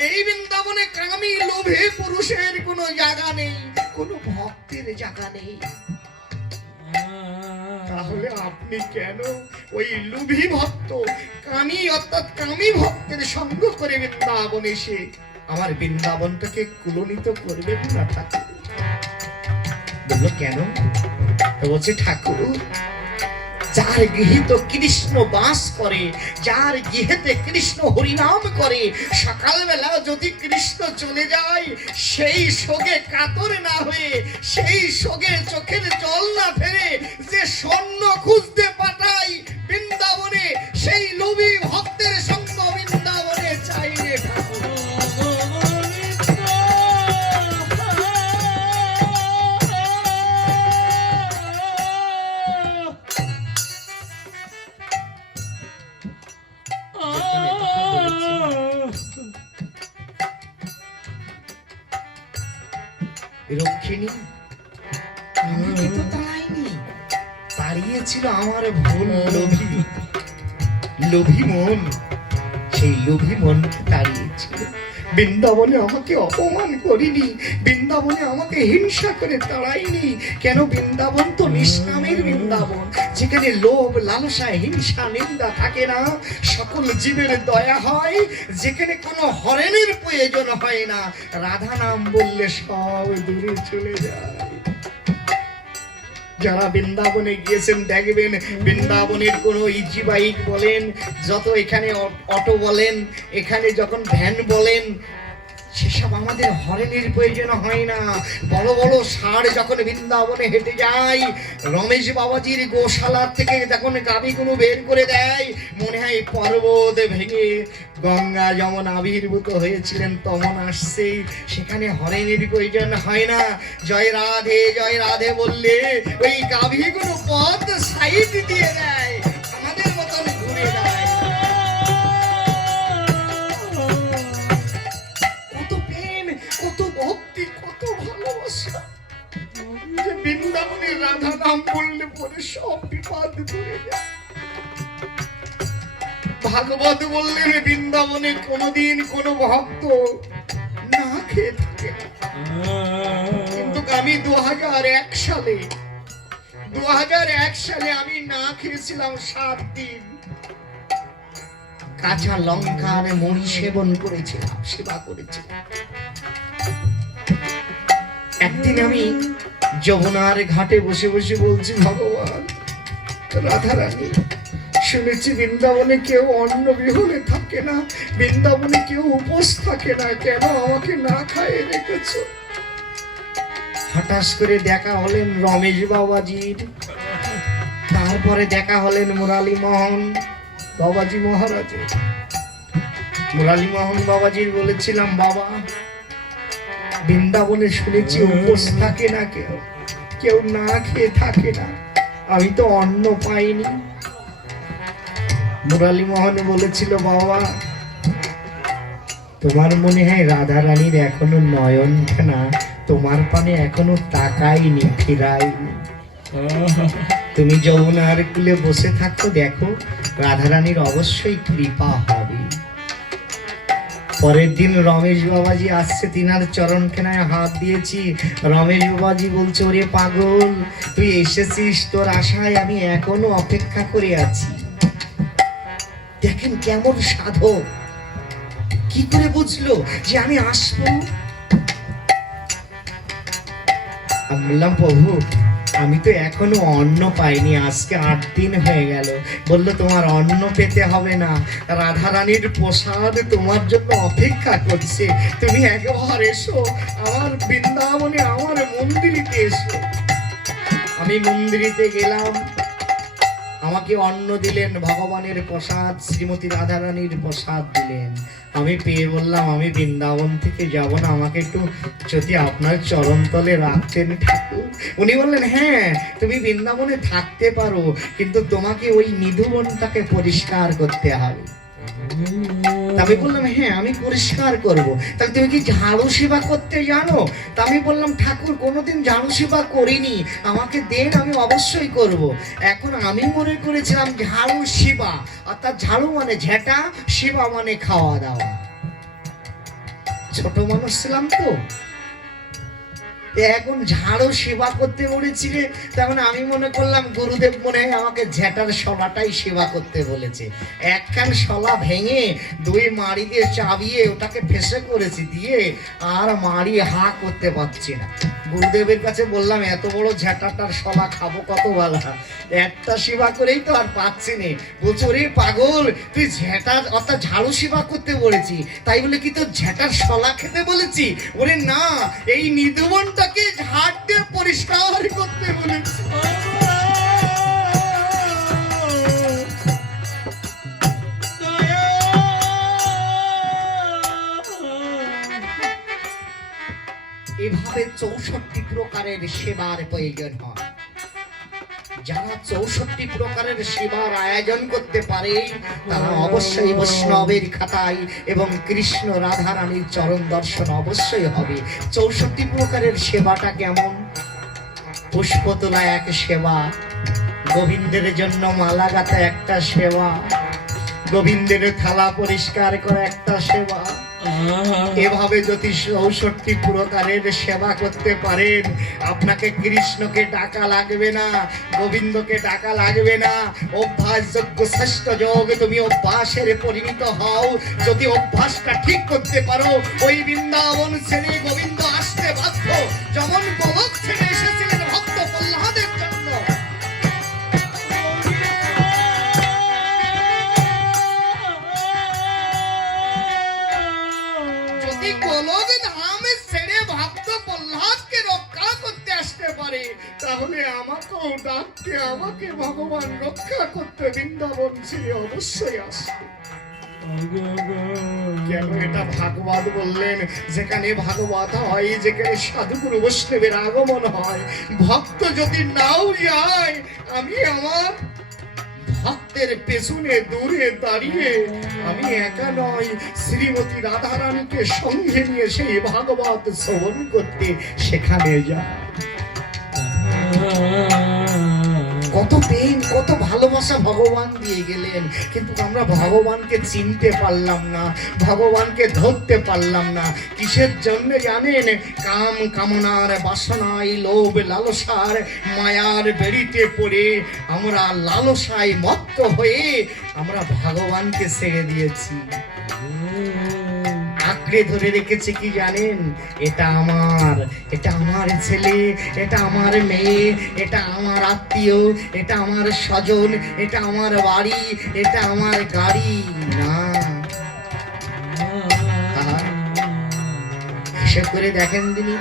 এই বৃন্দাবনে কামী লোভে পুরুষের কোনো জায়গা নেই, কোনো ভক্তের জায়গা নেই। তাহলে আপনি কেন ওই লোভী ভক্ত, কামী অর্থাৎ কামী ভক্তের সঙ্গ করে বৃন্দাবন এসে আমার বৃন্দাবনটাকে কুলনিত করবেন না ঠাকুর? বললো, কেন? তো বলছে, ঠাকুর যার গৃহীত কৃষ্ণ বাস করে, যার গৃহেতে কৃষ্ণ হরিনাম করে, সকালবেলা যদি কৃষ্ণ চলে যায়, সেই শোকে কাতর না হয়ে, সেই শোকে চোখের জল না ফেলে যে স্বর্ণ খুঁজতে পাঠাই বৃন্দাবনে, সেই লোভী ভক্তের সঙ্গ বৃন্দাবনে চাইলে ঠাকুর। রক্ষিণী আমাকে তো তাড়ায়নি, তাড়িয়েছিল আমার ভুল লোভী, লোভী মন। সেই লোভী মনকে তাড়িয়েছিল। বৃন্দাবনে আমাকে অপমান করিনি, বৃন্দাবনে আমাকে হিংসা করে তাড়াইনি। কেন? বৃন্দাবন তো নিষ্কামের বৃন্দাবন, যেখানে লোভ লালসা হিংসা নিন্দা থাকে না, সকল জীবের দয়া হয়, যেখানে কোনো হরেনের প্রয়োজন হয় না। রাধা নাম বললে সব দূরে চলে যায়। যারা বৃন্দাবনে গিয়েছেন দেখবেন, বৃন্দাবনের কোনো ইজি বাইক বলেন, যত এখানে অটো বলেন, এখানে যখন ভ্যান বলেন, সেসব আমাদের হরেনের প্রয়োজন হয় না। বড় বড় ষাঁড় যখন বৃন্দাবনে হেঁটে যায়, রমেশ বাবাজির গোশালার থেকে যখন গাভীগুলো বের করে দেয়, মনে হয় পর্বত ভেঙে গঙ্গা যেমন আবির্ভূত হয়েছিলেন তেমন আসছে। সেখানে হরেনের প্রয়োজন হয় না। জয় রাধে বললে ওই গাভীগুলো পথ সাইড দিয়ে দেয়, আমাদের মতন ঘুরে দেয়। ভাগবত বললেন বৃন্দাবনে কোনোদিন কোনো ভক্ত না খেয়ে থাকে না। কিন্তু আমি 2001 সালে আমি না খেয়েছিলাম 7 দিন। কাঁচা লঙ্কা আর মুড়ি সেবন করেছিলাম, সেবা করেছিলাম। একদিন আমি যমুনার ঘাটে বসে বসে বলছি, ভগবান, রাধারানী, শুনেছি বৃন্দাবনে কেউ অন্ন বিহনে থাকে না, বৃন্দাবনে কেউ উপোস থাকে না, কেন আমাকে না খাইয়ে রেখেছো? হঠাৎ করে দেখা হলেন রমেশ বাবাজির, তারপরে দেখা হলেন মুরালী মোহন বাবাজি মহারাজের। মুরালী মোহন বাবাজির বলেছিলাম, বাবা, বৃন্দাবনে শুনেছি উপোস থাকে না, কেউ না খেয়ে থাকে না, আমি তো অন্ন পাইনি। মুরালী মোহন বলেছিল, বাবা, তোমার মনে হয় রাধা রানীর এখনো নয়ন না, তোমার পানে এখনো তাকাইনি, ফিরাইনি। তুমি যমুনার কুলে বসে থাকো, দেখো রাধারানীর অবশ্যই কৃপা হবে। পরের দিন রমেশ বাবাজি আসছে, তিনার চরণ কেনায় হাত দিয়েছি। রমেশ বাবাজি বলছে, ওরে পাগল, তুই এসেছিস, তোর আশায় আমি এখনো অপেক্ষা করে আছি। দেখেন কেমন সাধক, কি করে বুঝলো যে আমি আসবো? আমি বললাম, প্রভু, আমি তো এখনো অন্ন পাইনি, আজকে 8 দিন হয়ে গেল। বললো, তোমার অন্ন পেতে হবে না, রাধারানীর প্রসাদ তোমার জন্য অপেক্ষা করছে, তুমি একবার এসো আমার বৃন্দাবনে, আমার মন্দিরেতে এসো। আমি মন্দিরেতে গেলাম, আমাকে অন্ন দিলেন, ভগবানের প্রসাদ, শ্রীমতী রাধারানীর প্রসাদ দিলেন। আমি পেয়ে বললাম, আমি বৃন্দাবন থেকে যাব না, আমাকে একটু যদি আপনার চরণ তলে রাখতেন ঠাকুর। উনি বললেন, হ্যাঁ, তুমি বৃন্দাবনে থাকতে পারো, কিন্তু তোমাকে ওই নিধুবনটাকে পরিষ্কার করতে হবে। আমি বললাম, হ্যাঁ, আমি পরিষ্কার করব। তাহলে তুমি কি ঝাড়ু সেবা করতে জানো? তা আমি বললাম, ঠাকুর, কোনোদিন ঝাড়ু সেবা করিনি, আমাকে দেন, আমি অবশ্যই করব। এখন আমি মনে করেছিলাম ঝাড়ু সেবা, অর্থাৎ ঝাড়ু মানে ঝেঁটা, সেবা মানে খাওয়া দাওয়া। ছোট মানুষ ছিলাম তো, এখন ঝাড়ু সেবা করতে বলেছিলে, তখন আমি মনে করলাম গুরুদেব মনে হয় আমাকে ঝেঁটার শলাটাই সেবা করতে বলেছে। একখান শলা ভেঙে 2 মাড়ি দিয়ে চাবিয়ে ওটাকে ফেসে করেছি, দিয়ে আর মাড়ি হা করতে পারছি না। গুরুদেবের কাছে বললাম, এত বড় ঝেঁটাটার শলা খাবো কত বেলা, একটা সেবা করেই তো আর পাচ্ছি না। বলছো, রে পাগল, তুই ঝেঁটা অর্থাৎ ঝাড়ু সেবা করতে বলেছি, তাই বলে কি তোর ঝেঁটার শলা খেতে বলেছি? ওরে না, এই নিধুবনটাকে ঝাড় দিয়ে পরিষ্কার করতে বলেছি। এভাবে 64 প্রকারের সেবার প্রয়োজন হয়। যারা 64 প্রকারের সেবার আয়োজন করতে পারে, তারা অবশ্যই বৈষ্ণবের খাতায় এবং কৃষ্ণ রাধা রানীর চরণ দর্শন অবশ্যই হবে। 64 প্রকারের সেবাটা কেমন? পুষ্প তোলা এক সেবা, গোবিন্দের জন্য মালা গাঁথা একটা সেবা, গোবিন্দের থালা পরিষ্কার করা একটা সেবা। এভাবে যদি 64 প্রকারের সেবা করতে পারেন, আপনাকে কৃষ্ণকে ডাকা লাগবে না, গোবিন্দকে ডাকা লাগবে না। অভ্যাসযোগ্য শ্রেষ্ঠ যোগ, তুমি অভ্যাসের পরিণত হও। যদি অভ্যাসটা ঠিক করতে পারো, ওই বৃন্দাবন ছেড়ে গোবিন্দ আসতে বাধ্য, যেমন গোলক ছেড়ে এসেছিলেন ভক্ত প্রহ্লাদের জন্য। গোলক ধাম ছেড়ে ভক্ত প্রহ্লাদকে রক্ষা করতে আসতে পারে, তাহলে আমাকেও ডাকতে, আমাকে ভগবান রক্ষা করতে বৃন্দাবন ছেড়ে অবশ্যই আসবে। কেন এটা ভাগবত বললেন? যেখানে ভাগবত হয়, যেখানে সাধুগুরু বৈষ্ণবের আগমন হয়, ভক্ত যদি নাও যায়, আমি আমার ভক্তের পেছনে দূরে দাঁড়িয়ে, আমি একা নয়, শ্রীমতী রাধারানীকে সঙ্গে নিয়ে সেই ভাগবত শ্রবণ করতে সেখানে যায়। কত প্রেম, কত ভালো ভালোবাসা ভগবান দিয়ে গেলেন, কিন্তু আমরা ভগবানকে চিনতে পারলাম না, ভগবানকে ধরতে পারলাম না। কিসের জন্য জানেন? কাম কামনার বাসনায়, লোভ লালসার মায়ার বেড়িতে পড়ে আমরা লালসায় মত্ত হয়ে আমরা ভগবানকে ছেড়ে দিয়েছি। আঁকড়ে ধরে রেখেছে কি জানেন? এটা আমার ছেলে, এটা আমার মেয়ে, এটা আমার আত্মীয়, এটা আমার স্বজন, এটা আমার বাড়ি, এটা আমার গাড়ি। না, হিসেব করে দেখেন দিনি।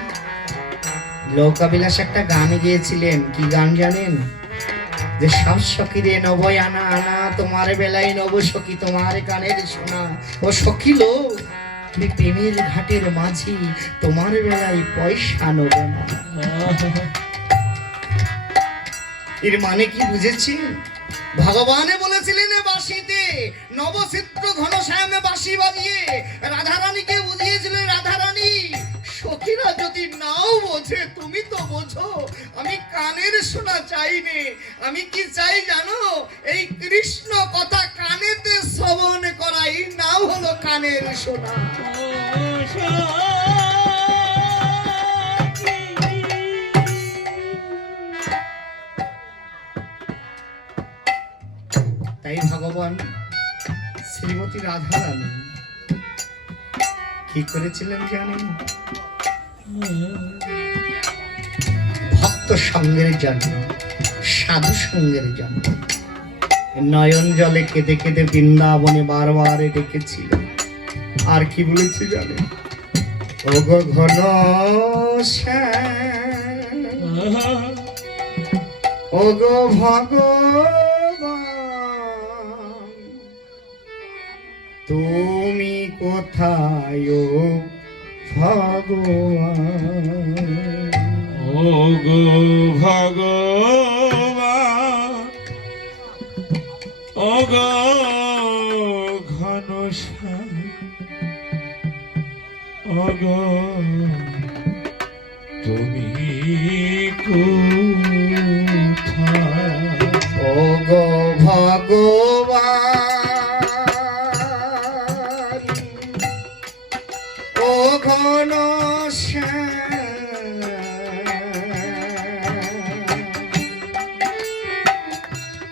লোকাবিলাস একটা গান গেয়েছিলেন, কি গান জানেন? যে সব সখীরে নবই আনা আনা, তোমার বেলায় নব সখী তোমার গানের শোনা। ও সখী লো, আমি প্রেমের ঘাটের মাঝি, তোমার বেলায় পয়সা নেব না। এর মানে কি বুঝেছি? ভগবানে বলেছিলেন বাঁশিতে, নবচিত্র ঘনশ্যামে বাঁশি বাজিয়ে রাধারানীকে বুঝিয়েছিলেন, রাধারানী সখীরা যদি নাও বোঝে তুমি তো বোঝো, আমি কানের শোনা চাইনি। আমি কি চাই জানো? এই কৃষ্ণ কথা কানেতে শ্রবণ করাই নাও হলো কানের শোনা। তাই ভগবান শ্রীমতী রাধারানী কি করেছিলেন জানেন? ভক্ত সঙ্গের জন্য, সাধু সঙ্গের জন্য নয়ন জলে কেঁদে কেঁদে বৃন্দাবনে বারবার ডেকেছিল। আর কি বলেছে জানেন? ওগো ঘন ওগো ভগবান, তুমি কোথায় ও ভগবান? ওগো ভগবান, ওগো ঘনশ্যাম, ওগো তুমি কোথায়? ওগো ভগবান, ও ঘনশ্যাম,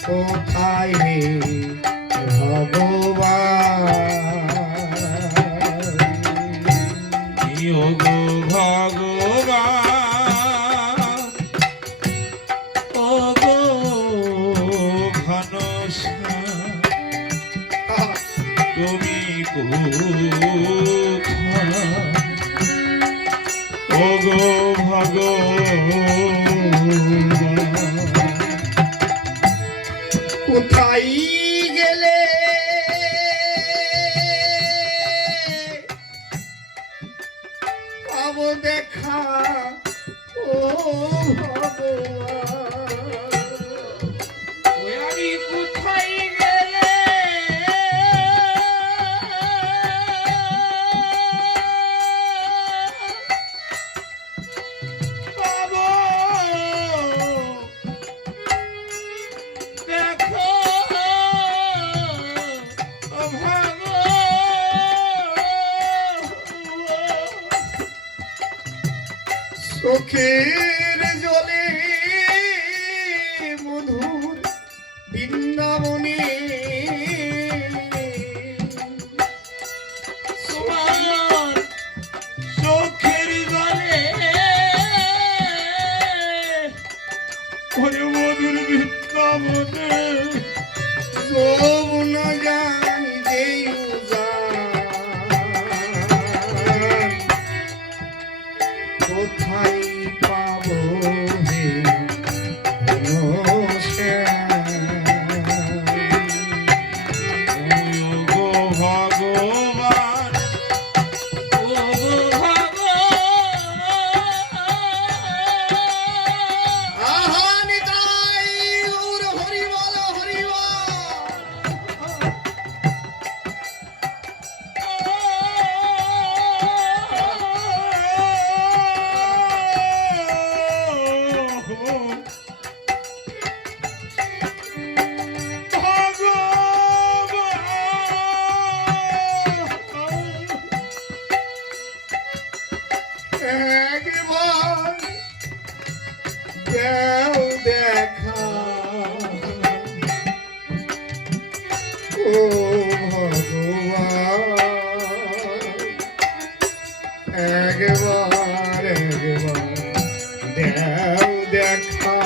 কোথায় হে ভগবান? ওগো ভগবান, ওগো ঘনশ্যাম, তুমি কোথায়? ওগো ভগবান, কোথায় গেলে পাব দেখা ও ভগবান? আমি কোথায় গেলে পাবো দেখো চোখের জলে মধুর বৃন্দাবনে তোমার চোখের জলে ওরে মধুর বৃন্দাবনে যমুনা যান যেই উজান, কোথায় পাবো হে ঘনশ্যাম? ওগো ভগবান, ওগো ভগবান, আহা নিতাই গৌর হরি বল হরি বল। একবার দেও দেখা ও ভগবান একবার দেও দেখা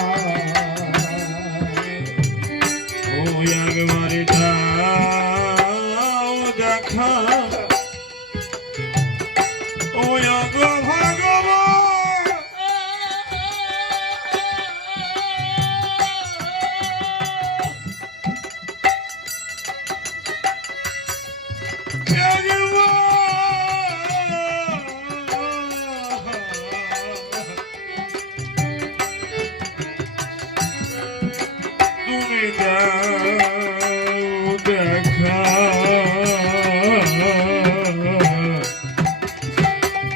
ও একবারে দাও দেখা ও গো ভগবান তুমি দাও দেখা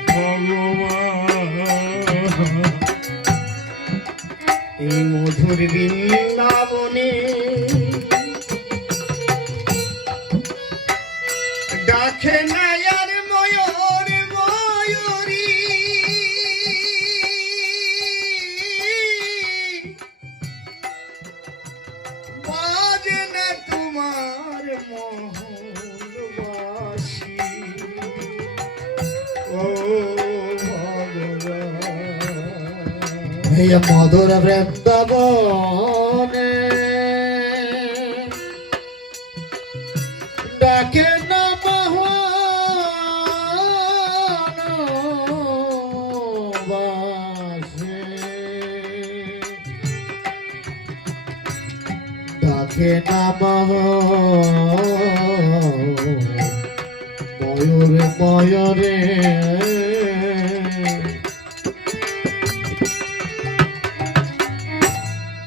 ভগবান এই মধুর বৃন্দাবনে ডাকে নায়ার ময়ূর ময়ূরী বাজে না তোমার মোহন বাসি ও ভগবান এই মধুর বৃন্দাবনে ডাকে না মোহন বাসে ডাকে না ময়ূর ময়ূরে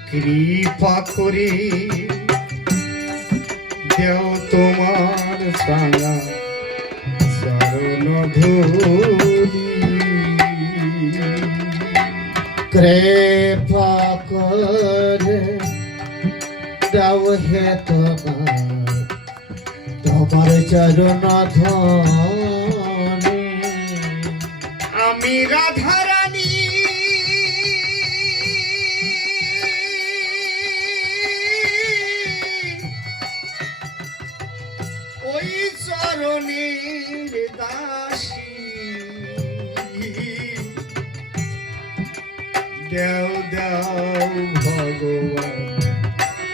কৃপা করে দেও তোমার সাঙ্গা চরণ ধূলি কৃপা করে দাও হে তোমার চরণ ধনে আমি রাধা রানী ওই চরণের দাসী দেও দেও ভগবান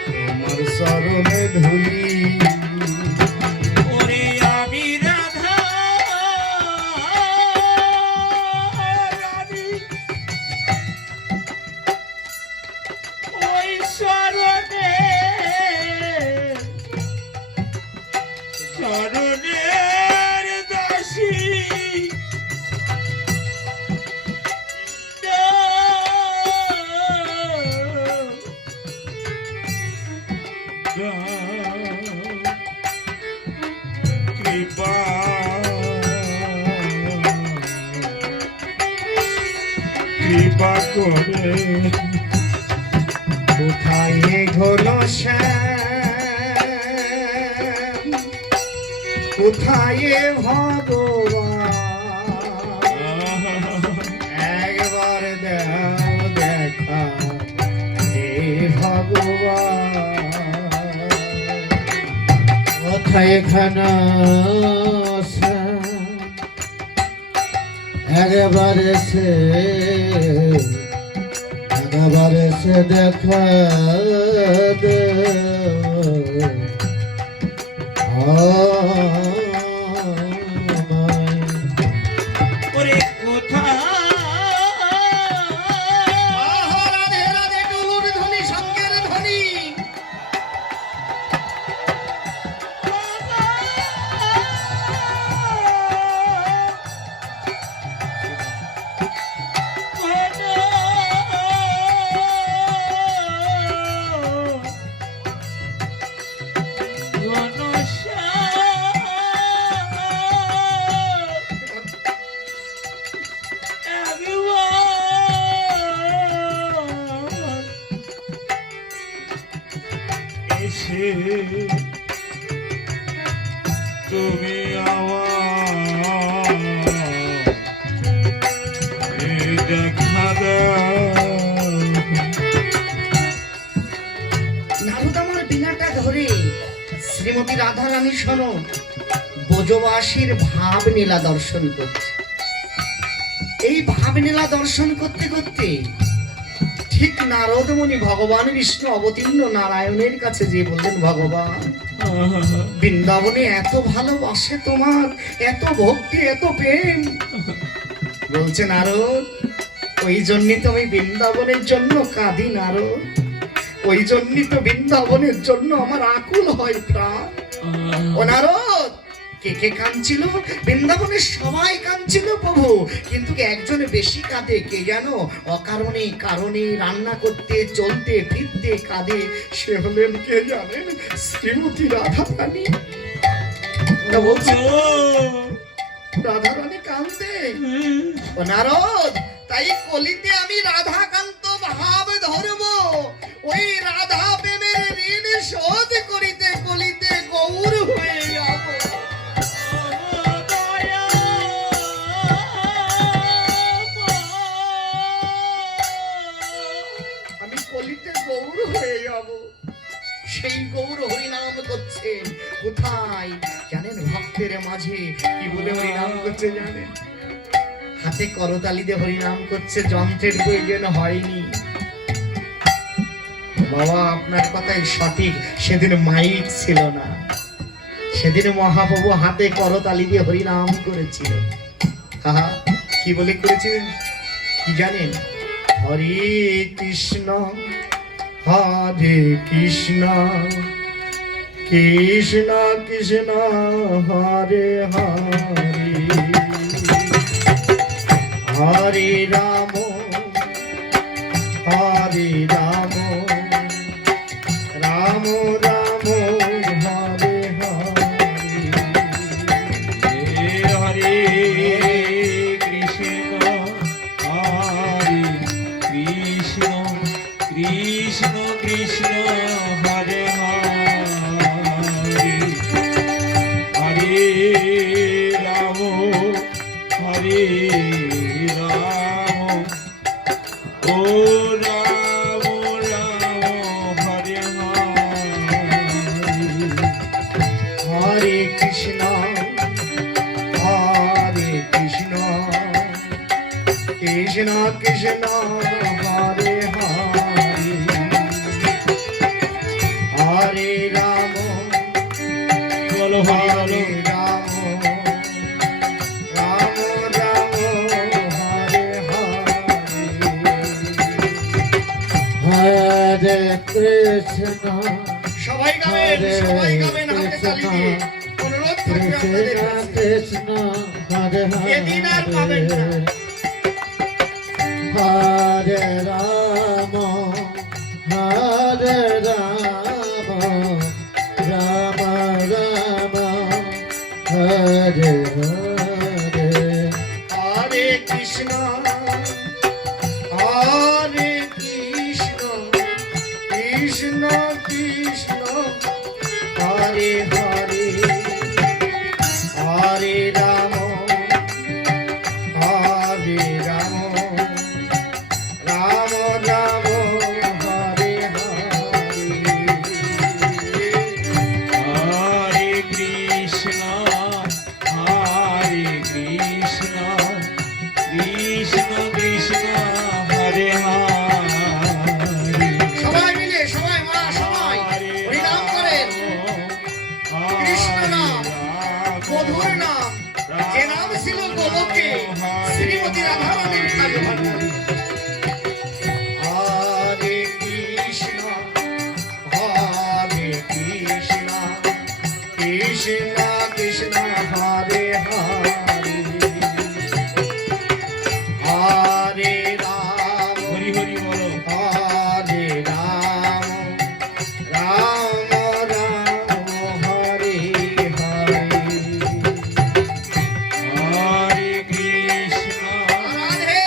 তোমার চরণে ধুলি ওরে আমি রাধা রানী ওই শরণে শরণের দাসী কৃপা কৃপা করে কোথায় ঘন শ্যাম কোথায় ভগবান একবার দেও দেখা হে ভগবান কোথায় ঘন একবারে সে দেখা ওরে কোথায় আহা রাধে রাধে ডুলুর ধ্বনি সঙ্গের ধ্বনি শ্রীমতী রাধারানী শোনো, ব্রজবাসীর ভাব নীলা দর্শন করছে। এই ভাব নীলা দর্শন করতে করতে ঠিক নারদমণি ভগবান বিষ্ণু অবতীর্ণ নারায়ণের কাছে যে বললেন, ভগবান বৃন্দাবনে এত ভালোবাসে তোমার, এত ভক্তি, এত প্রেম। বলছে নারদ, ওই জন্যই তো আমি বৃন্দাবনের জন্য কাঁদি নারদ, ওই জন্যই তো বৃন্দাবনের জন্য আমার আকুল হয় প্রাণ। ও নারদ, কে কে কাঁদছিল? বৃন্দাবনের সবাই কাঁদছিল প্রভু, কিন্তু একজনে বেশি কাঁদে, কে জানো? অকারণে কারণে রান্না করতে চলতে ফিরতে কাঁদে, সে হলেন কে জানেন? শ্রীমতী রাধারানী। তা বলছে রাধারানী কাঁদে। ও নারদ, তাই কলিতে আমি রাধাকান্ত ভাব ধরব, ওই রাধা প্রেমের ঋণ শোধ করিতে কলিতে গৌর হয়ে যাব। আমি কলিতে গৌর হয়ে যাব। সেই গৌর হরিনাম করছেন কোথায় জানেন? ভক্তের মাঝে। কি বলে হরিনাম করছে জানেন? হাতে করতালি দিয়ে হরিনাম করছে, যন্ত্রের প্রয়োজন হয়নি। বাবা, আপনার কথাই সঠিক, সেদিন মাইক ছিল না, সেদিন মহাপ্রভু হাতে করতালি দিয়ে হরিনাম করেছিল। আহা, কি বলে করেছিলেন কি জানেন? হরে কৃষ্ণ হরে কৃষ্ণ কৃষ্ণ কৃষ্ণ হরে হরে, হরে রাম হরে রাম রাম রাম হরে হরে, হরে কৃষ্ণ হরে কৃষ্ণ কৃষ্ণ কৃষ্ণ হরে হরে, হরে রাম হরে রাম, ও রাম রাম হরে হরে, হরে কৃষ্ণ কৃষ্ণ কৃষ্ণ হরে হরে, হরে রাম বলো হরি বলো, হরে রাম রাম রাম হরে হরে। হরে কৃষ্ণ সবাই গাবেন, সবাই গাবেন হাতে তালি দিয়ে। অনুরোধ থাকবে আপনাদের কৃষ্ণ কাছে। কৃষ্ণ হরে এদিন আর পাবেন না। হরে রাম হরে রাম রাম রাম হরে হরে, হরে কৃষ্ণ কৃষ্ণ কৃষ্ণ হরে হরে, হরে রাম রাম রাম হরে হরে, হরে কৃষ্ণ কৃষ্ণ কৃষ্ণ কৃষ্ণ হরে হরে, সবাই মিলে সবাই মা সবাই হরিনাম করেন। কৃষ্ণ নাম, মধুর নাম, যে নাম ছিল গোলকে শ্রীমতী রাধারানীর কাজে ভান্ডারী। হরে কৃষ্ণ কৃষ্ণ কৃষ্ণ হরে হরে, হরে রাম হরি হরি বলো, হরে রাম রাম রাম হরে হরে। হরে কৃষ্ণ রাধে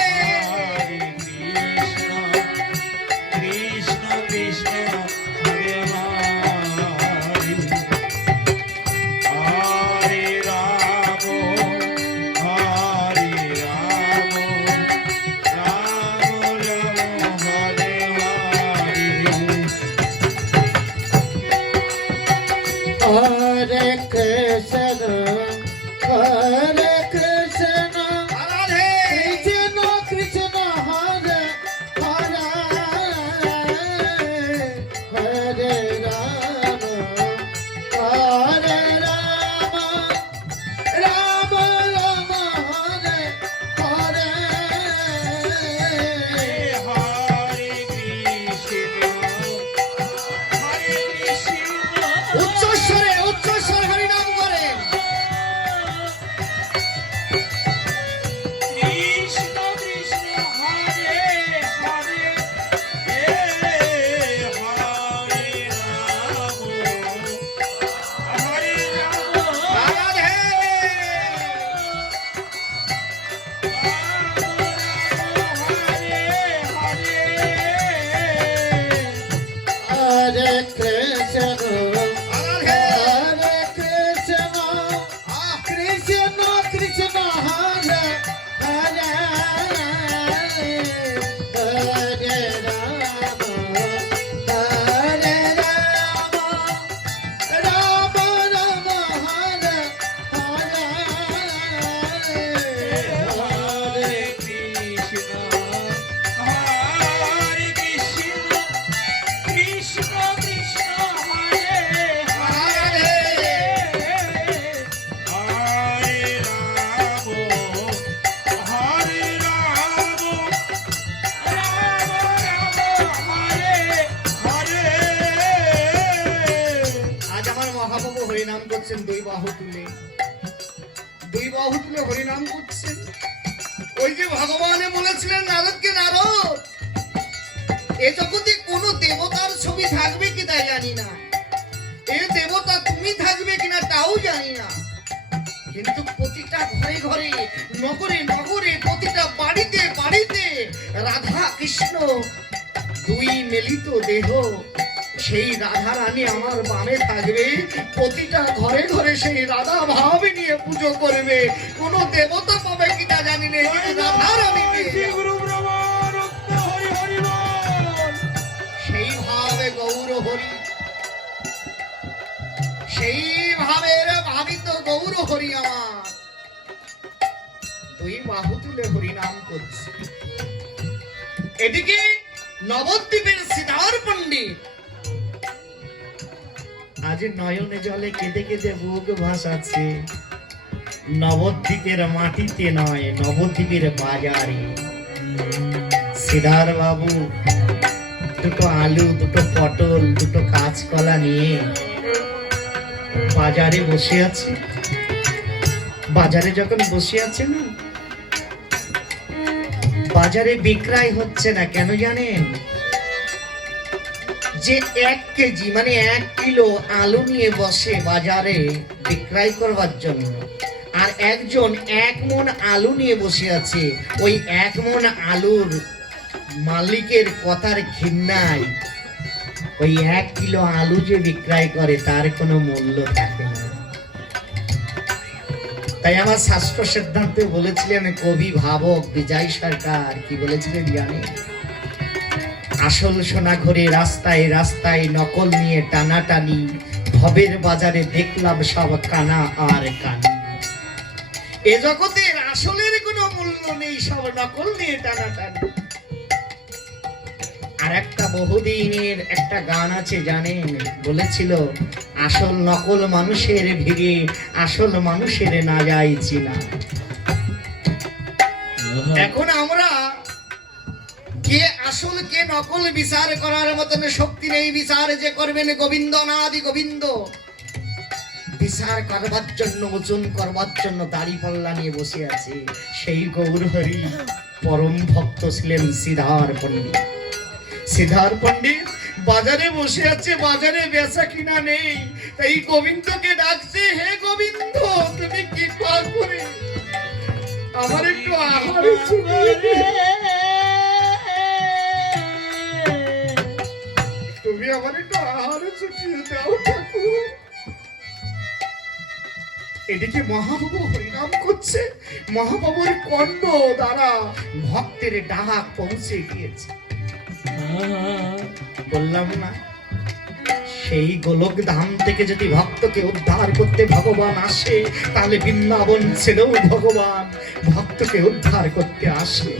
বাহু তুলে হরিনাম করছেন। ওই যে ভগবানে বলেছিলেন নারদকে, নারদ এ জগতে কোনো দেবতার ছবি থাকবে কি তা জানি না, এ দেবতা তুমি থাকবে কিনা তাও জানি না, কিন্তু প্রতিটা ঘরে ঘরে, নগরে নগরে, প্রতিটা বাড়িতে বাড়িতে রাধা কৃষ্ণ দুই মিলিত দেহ, সেই রাধা রানী আমার বামে থাকবে, প্রতিটা ঘরে ঘরে সেই রাধা ভাব নিয়ে পুজো করবে। কোন দেবতা পাবে কিনা জানি না, কিন্তু রাধা রানী সেই ভাবে গৌর হরি, সেই ভাবের ভাবিত গৌর হরি আমার দুই বাহু তুলে হরি নাম করছে। এদিকে নবদ্বীপের সিদ্ধার পণ্ডিত আজ নয়নে জলে কেঁদে কেঁদে বুক ভাসাচ্ছে। নবদ্বীপের মাটিতে নয়, নবদ্বীপের বাজারে সিদ্ধার বাবু দুটো আলু, দুটো পটল, দুটো কাঁচকলা নিয়ে বাজারে বসে আছে। বাজারে যখন বসে আছে না, বাজারে বিক্রয় হচ্ছে না, কেন জানেন? যে 1 কেজি মানে 1 কিলো আলু নিয়ে বসে বাজারে বিক্রয় করবার জন্য, আর একজন 1 মণ আলু নিয়ে বসে আছে। ওই 1 মণ আলুর মালিকের কথার ঘৃণায় ওই 1 কিলো আলু যে বিক্রয় করে তার কোনো মূল্য থাকে না। তাই আমার শাস্ত্র সিদ্ধান্তে বলেছিলেন কবি ভাবক বিজয় সরকার, কি বলেছিলেন জানেন? আসল সোনা ঘরে রাস্তায় রাস্তায় নকল নিয়ে টানাটানি, ভবের বাজারে দেখলাম সব কানা আর কানি। এ জগতের আসলের কোনো মূল্য নেই, সব নকল নিয়ে টানাটানি। আর একটা বহুদিনের একটা গান আছে জানেন, বলেছিল আসল নকল মানুষের ভিড়ে আসল মানুষের না যায় চিনা। এখন আমরা কে আসল কে নকল বিচার করার মতন শক্তি নেই। বিচার যে করবেন গোবিন্দ নাদি গোবিন্দ, বিচার করবার জন্য, ওজন করবার জন্য দাড়ি পাল্লা নিয়ে বসে আছে সেই গৌর হরি। পরম ভক্ত ছিলেন সিদ্ধার পণ্ডিত। সিদ্ধার পণ্ডিত বাজারে বসে আছে, বাজারে বেচা কিনা নেই, তাই গোবিন্দকে ডাকছে, হে গোবিন্দ তুমি কৃপা করে আমার একটু আহার জুগিয়ে দে। তুমি আমার একটু আহার জুগিয়ে দাও ঠাকুর। এদিকে মহাপ্রভু হরিনাম করছে, মহাপ্রভুর কণ্ঠ দ্বারা ভক্তের ডাক পৌঁছে গিয়েছে। বললাম না, সেই গোলক ধাম থেকে যদি ভক্তকে উদ্ধার করতে ভগবান আসে, তাহলে বৃন্দাবন ছেড়েও ভগবান ভক্তকে উদ্ধার করতে আসে।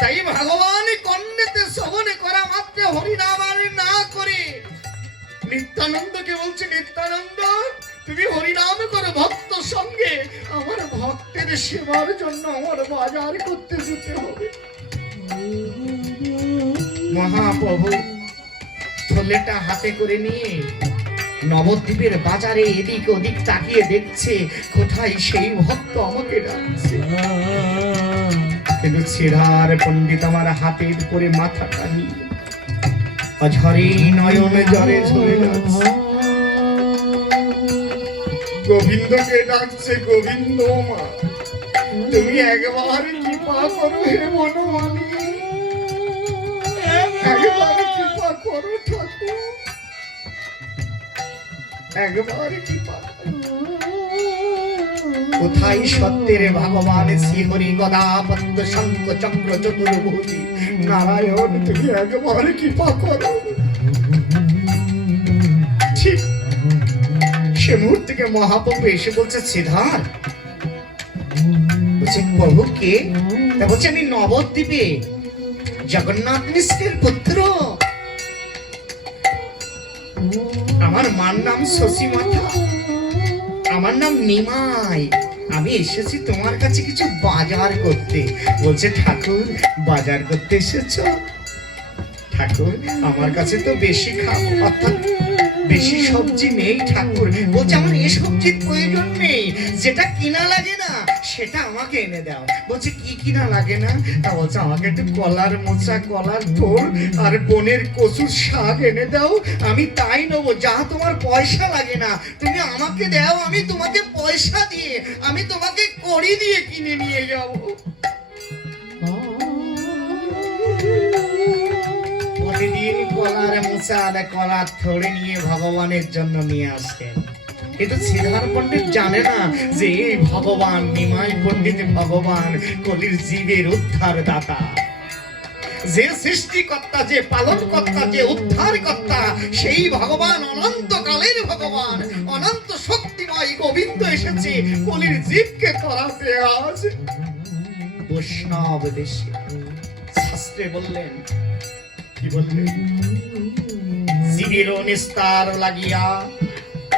তাই ভগবান কর্ণেতে শ্রবণ করা মাত্র হরিনাম আর না করে নিত্যানন্দকে বলছে, নিত্যানন্দ তুমি হরিনাম করো ভক্ত সঙ্গে, আমার ভক্তের সেবার জন্য আমার বাজার করতে যেতে হবে। মহাপ্রভু থলেটা হাতে করে নিয়ে নবদ্বীপের বাজারে এদিক ওদিক তাকিয়ে দেখছে কোথায় সেই ভক্ত আমাকে ডাকছে। কিন্তু সিদ্ধার পণ্ডিত আমার হাতের করে মাথাটা নিয়ে অঝরে নয়নে জলে ঝরে যাচ্ছে। গোবিন্দকে ডাকছে, গোবিন্দ মা তুমি একবার কৃপা করো, হে বনমালী একবার কৃপা করো ঠাকুর, একবার কৃপা করো। কোথায় সত্যের ভগবান শ্রীহরি গদা পদ্ম শঙ্খ চক্র চতুর্ভুজী নারায়ণ তুমি একবার কৃপা করো। ঠিক সে মুহূর্তে মহাপ্রভু এসে বলছে, সিদ্ধার বলছে প্রভু কে? তা বলছে আমি নবদ্বীপে জগন্নাথ মিশ্রের পুত্র, আমার মার নাম শশী মাথা, আমার নাম নিমাই, আমি এসেছি তোমার কাছে কিছু বাজার করতে। বলছে ঠাকুর বাজার করতে এসেছো? ঠাকুর আমার কাছে তো বেশি খাও, অর্থাৎ বেশি সবজি নেই ঠাকুর। বলছে আমার এই সবজির প্রয়োজন নেই, যেটা কিনা লাগে না সেটা আমাকে এনে দাও। বলছে কি কিনা লাগে না? তা বলছে আমাকে একটু কলার মোচা, কলার থোর আর বনের কচুর শাক এনে দাও, আমি তাই নেবো। যা তোমার পয়সা লাগে না, তুমি আমাকে দাও, আমি তোমাকে পয়সা দিয়ে, আমি তোমাকে কড়ি দিয়ে কিনে নিয়ে যাবো। প্রতিদিন কলার মোচা আর কলার থড়ে নিয়ে ভগবানের জন্য নিয়ে আসতেন। কিন্তু শ্রীধর পণ্ডিত জানে না যে এই ভগবান, নিমাই পণ্ডিত ভগবান কলির জীবের উদ্ধার দাতা, যে সৃষ্টিকর্তা, যে পালন কর্তা, যে উদ্ধার কর্তা, সেই ভগবান অনন্তকালের ভগবান, অনন্ত শক্তিময় গোবিন্দ এসেছে কলির জীবকে তরাতে। আজ বৈষ্ণব দেশে শাস্ত্রে বললেন, কি বললেন? জীবের নিস্তার লাগিয়া,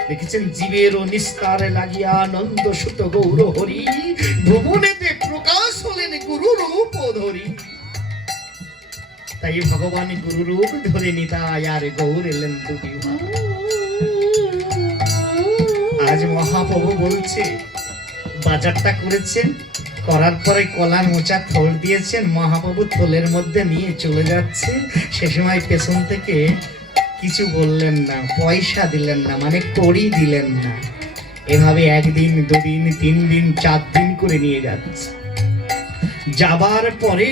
দেখেছেন, জীবের নিস্তার লাগিয়া নন্দ সুত গৌর হরি ভুবনেতে প্রকাশ হলেন গুরু রূপ ধরি। তাই ভগবান গুরু রূপ ধরে নিতাই আর গৌর এলেন দুটি। আজ মহাপ্রভু বলছে, বাজারটা করেছেন, করার পরে কলার মোচা থোল দিয়েছেন, মহাপ্রভু থোলের মধ্যে নিয়ে চলে যাচ্ছে। সে সময় পেছন থেকে কিছু বললেন না, পয়সা দিলেন না, মানে কড়ি দিলেন না। এভাবে একদিন, দুদিন, 3 দিন, 4 দিন করে নিয়ে যাচ্ছে। যাবার পরে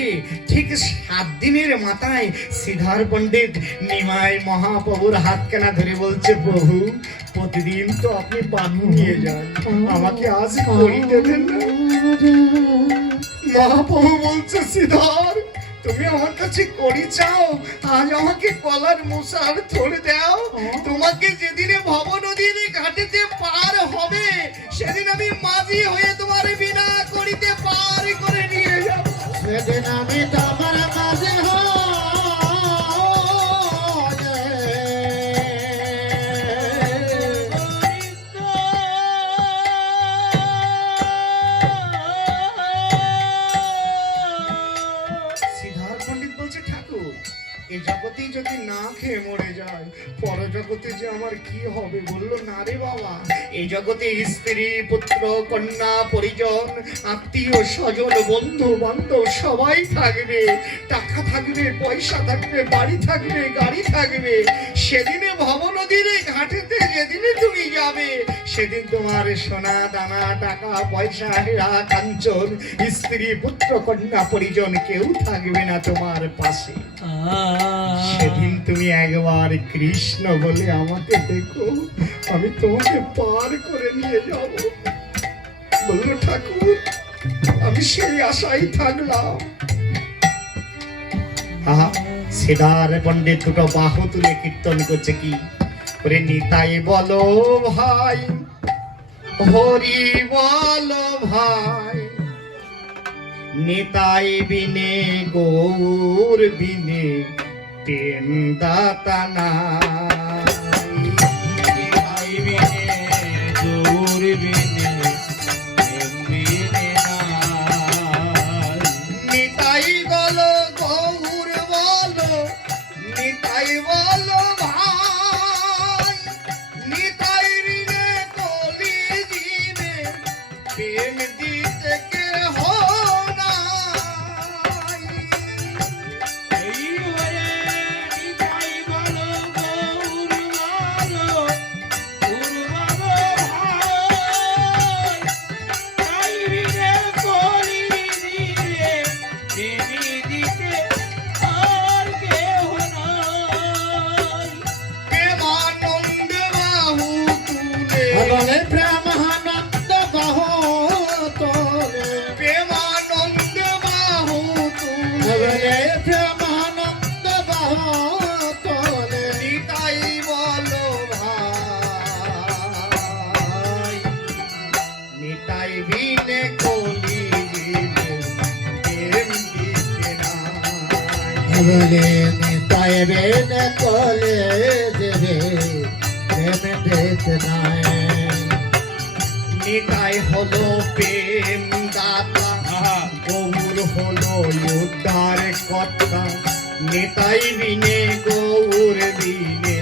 ঠিক 7 দিনের মাথায় শ্রীধর পণ্ডিত নিমাই মহাপ্রভুর হাতখানা ধরে বলছে, প্রভু প্রতিদিন তো আপনি বাবু নিয়ে যান, আমাকে আজ কড়ি দেবেন না? মহাপ্রভু বলছে, শ্রীধর তুমি আমার কাছে কড়ি চাও, আজ আমাকে কলার মোচার থড়ে দাও। তোমাকে যেদিনে ভব নদীর ঘাটেতে পার হবে, সেদিন আমি মাঝি হয়ে তোমার বিনা কড়িতে পার করে নিয়ে যাব। সেদিন আমি তোমার মাঝে শ্রীধর পণ্ডিত বলছে, ঠাকুর এই জগতেই যদি না খেয়ে মরে যায়, পর জগতে যে আমার কি হবে? বললো, না রে বাবা, এই জগতে স্ত্রী, পুত্র, কন্যা, পরিজন, আত্মীয় স্বজন, বন্ধু বান্ধব সবাই থাকবে, টাকা থাকবে, পয়সা থাকবে, বাড়ি থাকবে, গাড়ি থাকবে। সেদিনে ভব নদীর ঘাটেতে যেদিনে তুমি যাবে, সেদিন তোমার সোনা দানা, টাকা পয়সা, হীরা কাঞ্চন, স্ত্রী, পুত্র, কন্যা, পরিজন কেউ থাকবে না তোমার পাশে। সেদিন তুমি একবার কৃষ্ণ বলে আমাকে দেখো, আমি তোমাকে পার করে নিয়ে যাব। বললো, ঠাকুর আমি সেই আশাই থাকলাম। শ্রীধর পণ্ডিত দুটো বাহু তুলে কীর্তন করছে, কি করে? নিতাই বলো ভাই, হরি বলো ভাই, নিতাই বিনে গৌর বিনে প্রেম দাতা নাই। নিতাই বিনে গৌর বিনে প্রেম বিনে নাই। নিতাই বলো গৌর বলো, নিতাই বলো ভাই, নিতাই বিনে কলি দিনে প্রেম দিতে কেহ নাই। এই হয়ে নিতাই বলো গৌর বলো, গৌর বলো ভাই, তাই বিনে কলি দিলে দেবী দিতে আর কেহ নাই। প্রেমানন্দ বাহু তুলে, বলে ব্রহ্মানন্দ বাহু তোলে, প্রেমানন্দ বাহু তুলে, বলে ব্রহ্মানন্দ বাহু তোলে। নিতাই বলো ভাই, নিতাই বিনে কলি দিলে প্রেম দিতে নাই। বলে নিতাই বেন কলে দেবে প্রেম দিতে নাই। নিতাই হলো প্রেম দাতা, গৌর হলো উদ্ধার কর্তা। নিতাই বিনে গৌর বিনে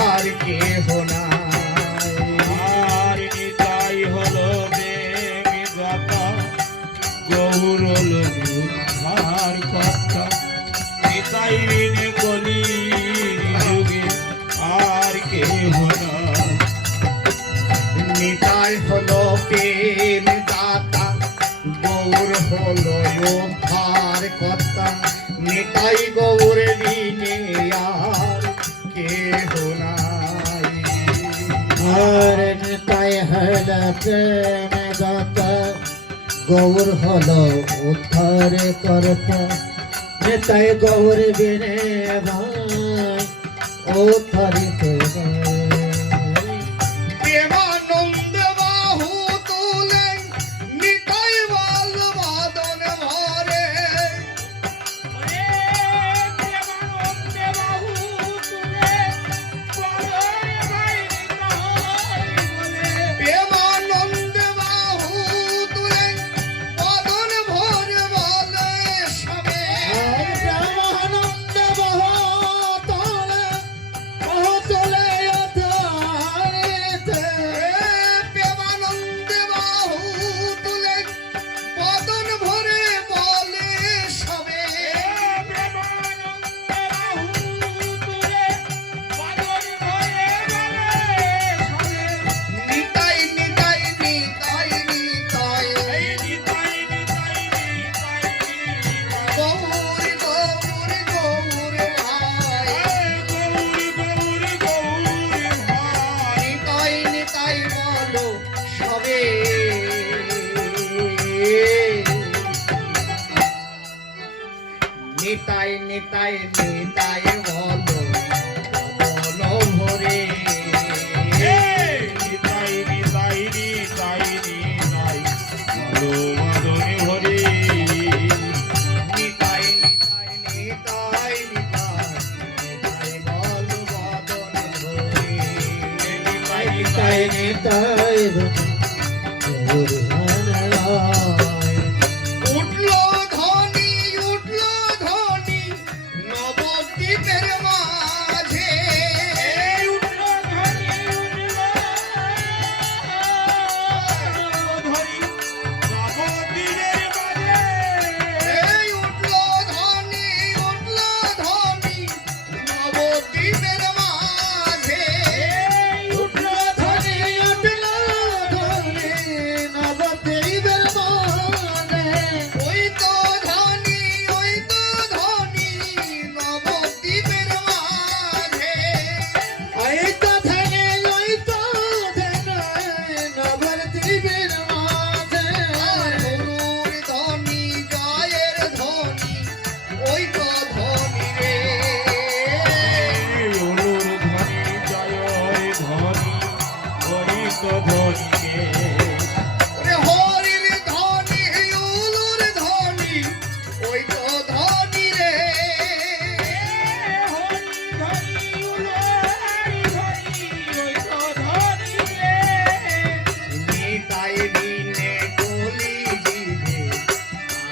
আর কেহ নাই। আর নিতাই হলো দেবী দাতা গৌর হলো উদ্ধার কর্তা নিতাই বিনে কলির যুগে আর কেহ নাই। নিতাই হলো প্রেম দাতা গৌর হলো উদ্ধার কর্তা নিতাই গৌর বিনে আর কেহ নাই। আর নিতাই হল প্রেম দাতা গৌর হল উদ্ধার কর্তা নিতাই গৌর বিনে ভাই উদ্ধারিত প্রেমানন্দ বাহু তুলে নিতাই বল বাদন ভরে। প্রেমানন্দ বাহু তুলে বাদন ভরে বলে সবে। ব্রহ্মানন্দ বহুতলে বহুতলে উদ্ধারিতে প্রেমানন্দ বাহু তুলে বাদন ভরে বলে সবে। নিতাই নিতাই নিতাই নিতাই গৌর গৌর গৌর ভাই। নিতাই নিতাই বলো সবে। নিতাই নিতাই নিতাই বলো বলো ভরে। নিতাই নিতাই নিতাই নিতাই নিতাই বলো বদন ভরে। নিতাই তাই নিতাই উঠল ধ্বনি নবদ্বীপের মাঝে। এই উঠল ধ্বনি নবদ্বীপের মাঝে। উঠল ধ্বনি উঠল ধ্বনি নবদ্বীপের মাঝে। ওই তো ধ্বনি নবদ্বীপের মাঝে। ওই তো ধ্বনি ওই তো ধ্বনি নবদ্বীপের মাঝে। আর গুরুর ধ্বনি জয়ের ধ্বনি ওই তো ধ্বনি রে। ওরে হরির ধ্বনি উলুর ধ্বনি ওই তো ধ্বনি রে। নিতাই বিনে কলি জীবে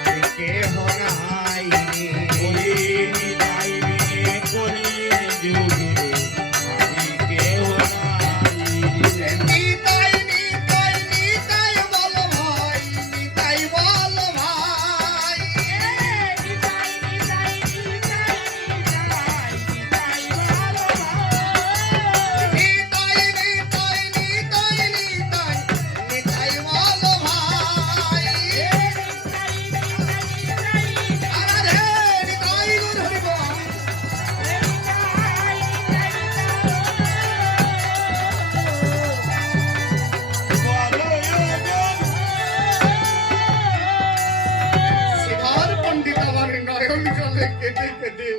আর কেহ নাই রে। নিতাই নিতাই নিতাই বল ভাই নিতাই বল ভাই। নিতাই নিতাই নিতাই নিতাই নিতাই বল ভাই। আরে নিতাই গো ধরিব। শ্রীধর পণ্ডিত আমার নয়ন জলে কেটে কেটে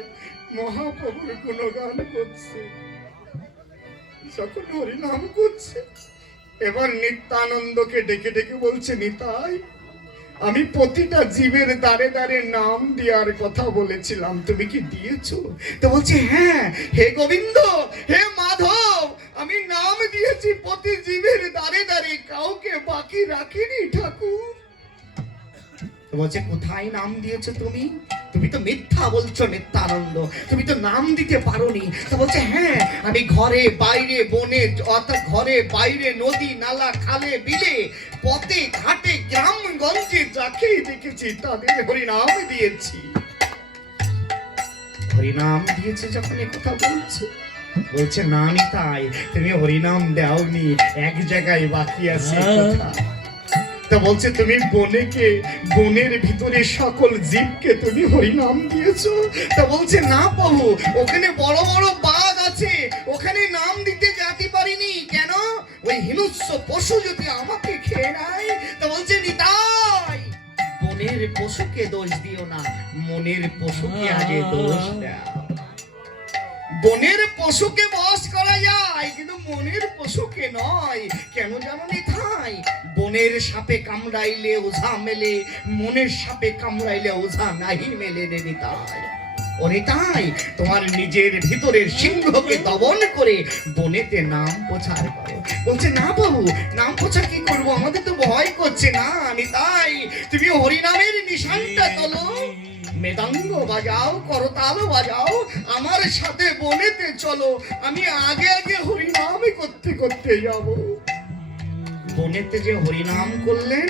মহাপ্রভুর গুণগান করছে যখন হরিনাম করছে। এবার নিত্যানন্দকে ডেকে ডেকে বলছে নিতাই আমি প্রতিটা জীবের দ্বারে দ্বারে নাম দেওয়ার কথা বলেছিলাম তুমি কি দিয়েছো? তো বলছে হ্যাঁ হে গোবিন্দ হে মাধব আমি নাম দিয়েছি প্রতি জীবের দ্বারে দ্বারে কাউকে বাকি রাখিনি ঠাকুর। তো বলছে কোথায় নাম দিয়েছো তুমি? তুমি তো মিথ্যা বলছো নিত্যানন্দ, তুমি তো নাম দিতে পারোনি। তো বলছে হ্যাঁ, আমি ঘরে বাইরে বনে, অর্থাৎ ঘরে বাইরে নদী নালা খালে বিলে পথে ঘাটে গ্রামগঞ্জে যাকেই দেখেছি তাদের হরিনাম দিয়েছি। হরিনাম দিয়েছে যখন এ কথা বলছে, বলছে না নিতাই, তুমি হরিনাম দাওনি, এক জায়গায় বাকি আছে কথা। তা বলছে তুমি বনেকে, বনের ভিতরে সকল জীবকে তুমি হরিনাম দিয়েছো? তা বলছে না প্রভু, ওখানে বড় বড় বাঘ আছে, ওখানে নাম দিতে যেতে পারিনি। কেন? ওই হিংস্র পশু যদি আমাকে খেয়ে নেয়। তা বলছে নিতাই, বনের পশুকে দোষ দিও না, মনের পশুকে আগে দোষ দাও। বনের পশুকে বশ করা যায়, কিন্তু মনের পশুকে নয়। কেন জানো নিতাই? বনের সাপে কামড়াইলে ওঝা মেলে, মনের সাপে কামড়াইলে ওঝা নাহি মেলে রে নিতাই। ও নিতাই, তোমার নিজের ভিতরের সিংহকে দমন করে বনেতে নাম প্রচার করো। বলছে না বাবু, নাম প্রচার কি করবো, আমাদের তো ভয় করছে। না নিতাই, তুমি হরিনামের নিশানটা তোলো, মৃদঙ্গ বাজাও, করতাল বাজাও, আমার সাথে বনেতে চলো, আমি আগে আগে হরিনাম করতে করতে যাব। বনেতে যে হরিনাম করলেন,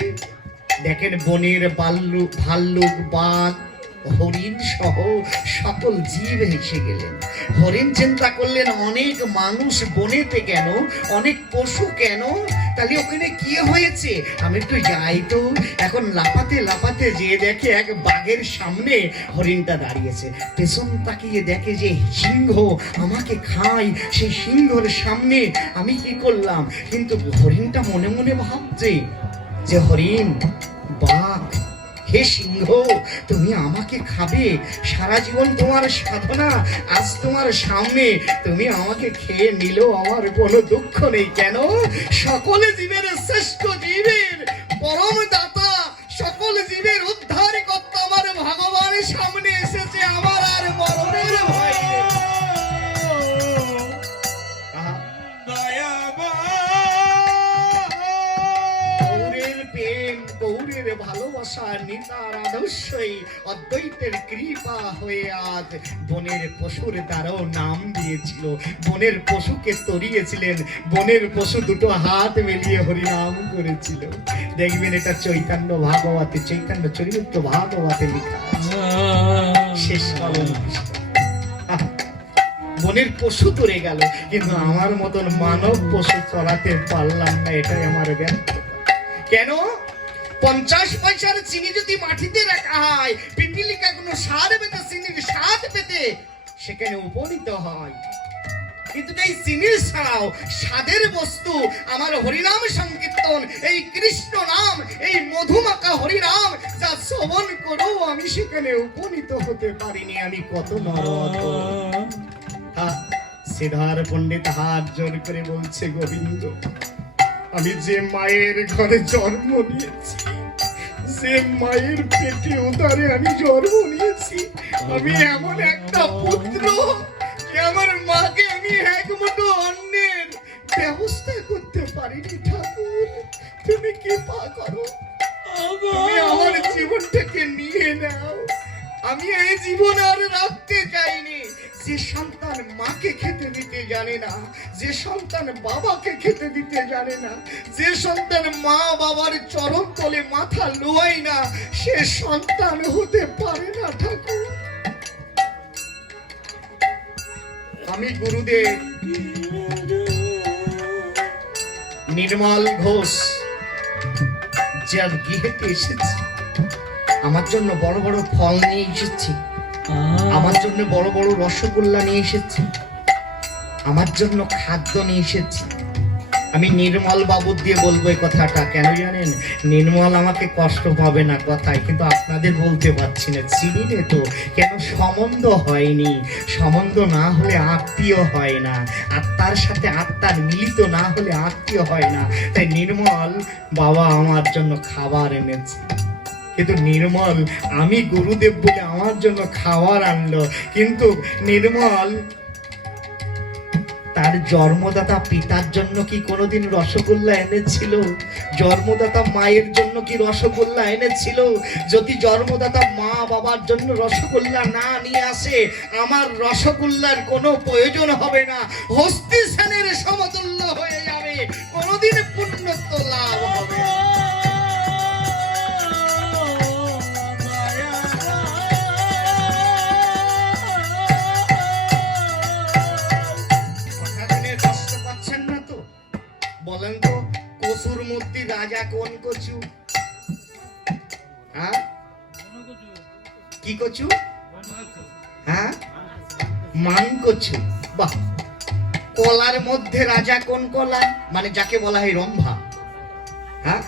দেখেন বনের ভাল্লুক বাঘ হরিণ সহ সকল জীব হেসে গেলেন। হরিণ চিন্তা করলেন অনেক মানুষ বনেতে কেন, অনেক পশু কেন, তাহলে ওখানে কি হয়েছে, আমি একটু যাই তো। এখন লাফাতে লাফাতে যে দেখে এক বাঘের সামনে হরিণটা দাঁড়িয়েছে, পেছন তাকিয়ে দেখে যে সিংহ আমাকে খায়, সেই সিংহর সামনে আমি কি করলাম। কিন্তু হরিণটা মনে মনে ভাবছে যে হরিণ, বাঘ, হে সিংহ, তুমি আমাকে খাবে, সারা জীবন তোমার সাধনা, আজ তোমার সামনে তুমি আমাকে খেয়ে নিলেও আমার কোনো দুঃখ নেই। কেন? সকল জীবের শ্রেষ্ঠ জীবের পরম দাতা, সকল জীবের উদ্ধার কর্তা আমার ভগবানের সামনে এসেছে, আমার আর মরণের ভয় নেই। গৌরের প্রেম, গৌরের ভালোবাসা, নিতার আদর্শই অদ্বৈতের কৃপা হয়ে আজ বনের পশুর দ্বারাও নাম দিয়েছিল। বনের পশুকে তরিয়েছিলেন, বনের পশু দুটো হাত মিলিয়ে হরিনাম করেছিল। দেখবেন এটা চৈতন্য ভাগবতে, চৈতন্য চরিত্র ভাগবতে লেখা আছে। শেষ কলম বনের পশু তরে গেল, কিন্তু আমার মতন মানব পশু চড়াতে পারলাম না, এটাই আমার ব্যর্থতা। কেন? 50 পয়সার চিনি যদি মাটিতে রাখা হয়, পিপিলিকা কোনো স্বাদ পেতে, চিনির স্বাদ পেতে সেখানে উপনীত হয়। কিন্তু এই চিনির ছাড়াও স্বাদের বস্তু আমার হরিনাম সংকীর্তন, এই কৃষ্ণ নাম, এই মধুমাখা হরিনাম যা শ্রবণ করো, আমি সেখানে উপনীত হতে পারিনি। আমি কত নরক। শ্রীধর পণ্ডিত হাত জোর করে বলছে, গোবিন্দ, আমি যে মায়ের ঘরে জন্ম নিয়েছি, যে মায়ের পেটে উদারে আমি জন্ম নিয়েছি, আমি এমন একটা পুত্র যে আমার মাকে আমি এক মুঠো অন্নের ব্যবস্থা করতে পারিনি। ঠাকুর, তুমি কৃপা করো, তুমি আমার জীবনটাকে নিয়ে নাও। আমি এই জীবন আর রাখতে চাইনি। যে সন্তান মাকে খেতে দিতে জানে না, যে সন্তান বাবাকে খেতে দিতে জানে না, যে সন্তান মা বাবার চরণ তলে মাথা লোয় না, সে সন্তান হতে পারে না। ঠাকুর, আমি গুরুদেব নির্মল ঘোষ যার গৃহেতে এসেছি, আমার জন্য বড় বড় ফল নিয়ে এসেছি, আমার জন্য বড় বড় রসগোল্লা নিয়ে এসেছি, আমার জন্য খাদ্য নিয়ে এসেছি। আমি নির্মল বাবু দিয়ে বলবো এই কথাটা, কেন জানেন? নির্মল আমাকে কষ্ট পাবে না কথায়, কিন্তু আপনাদের বলতে পারছি না, চিনি নে তো। কেন? সম্বন্ধ হয়নি, সম্বন্ধ না হলে আত্মীয় হয় না, আত্মার সাথে আত্মার মিলিত না হলে আত্মীয় হয় না। তাই নির্মল বাবা আমার জন্য খাবার এনেছে, কিন্তু নির্মল, আমি গুরুদেব বলে আমার জন্য খাবার আনলো, কিন্তু নির্মল তার জন্মদাতা পিতার জন্য কি কোনোদিন রসগোল্লা এনেছিল? জন্মদাতা মায়ের জন্য কি রসগোল্লা এনেছিল? যদি জন্মদাতা মা বাবার জন্য রসগোল্লা না নিয়ে আসে, আমার রসগোল্লার কোনো প্রয়োজন হবে না, হস্তি সেনের সমতুল্য হয়ে যাবে, কোনোদিন পুণ্যত্ব লাভ হবে না। বলেন তো, কচুর মূর্তি রাজা কোন কচু? হ্যাঁ, কি কচু? হ্যাঁ, মান কচু। বাহ। কলার মধ্যে রাজা কোন কলা? মানে যাকে বলা হয় রম্ভা। হ্যাঁ,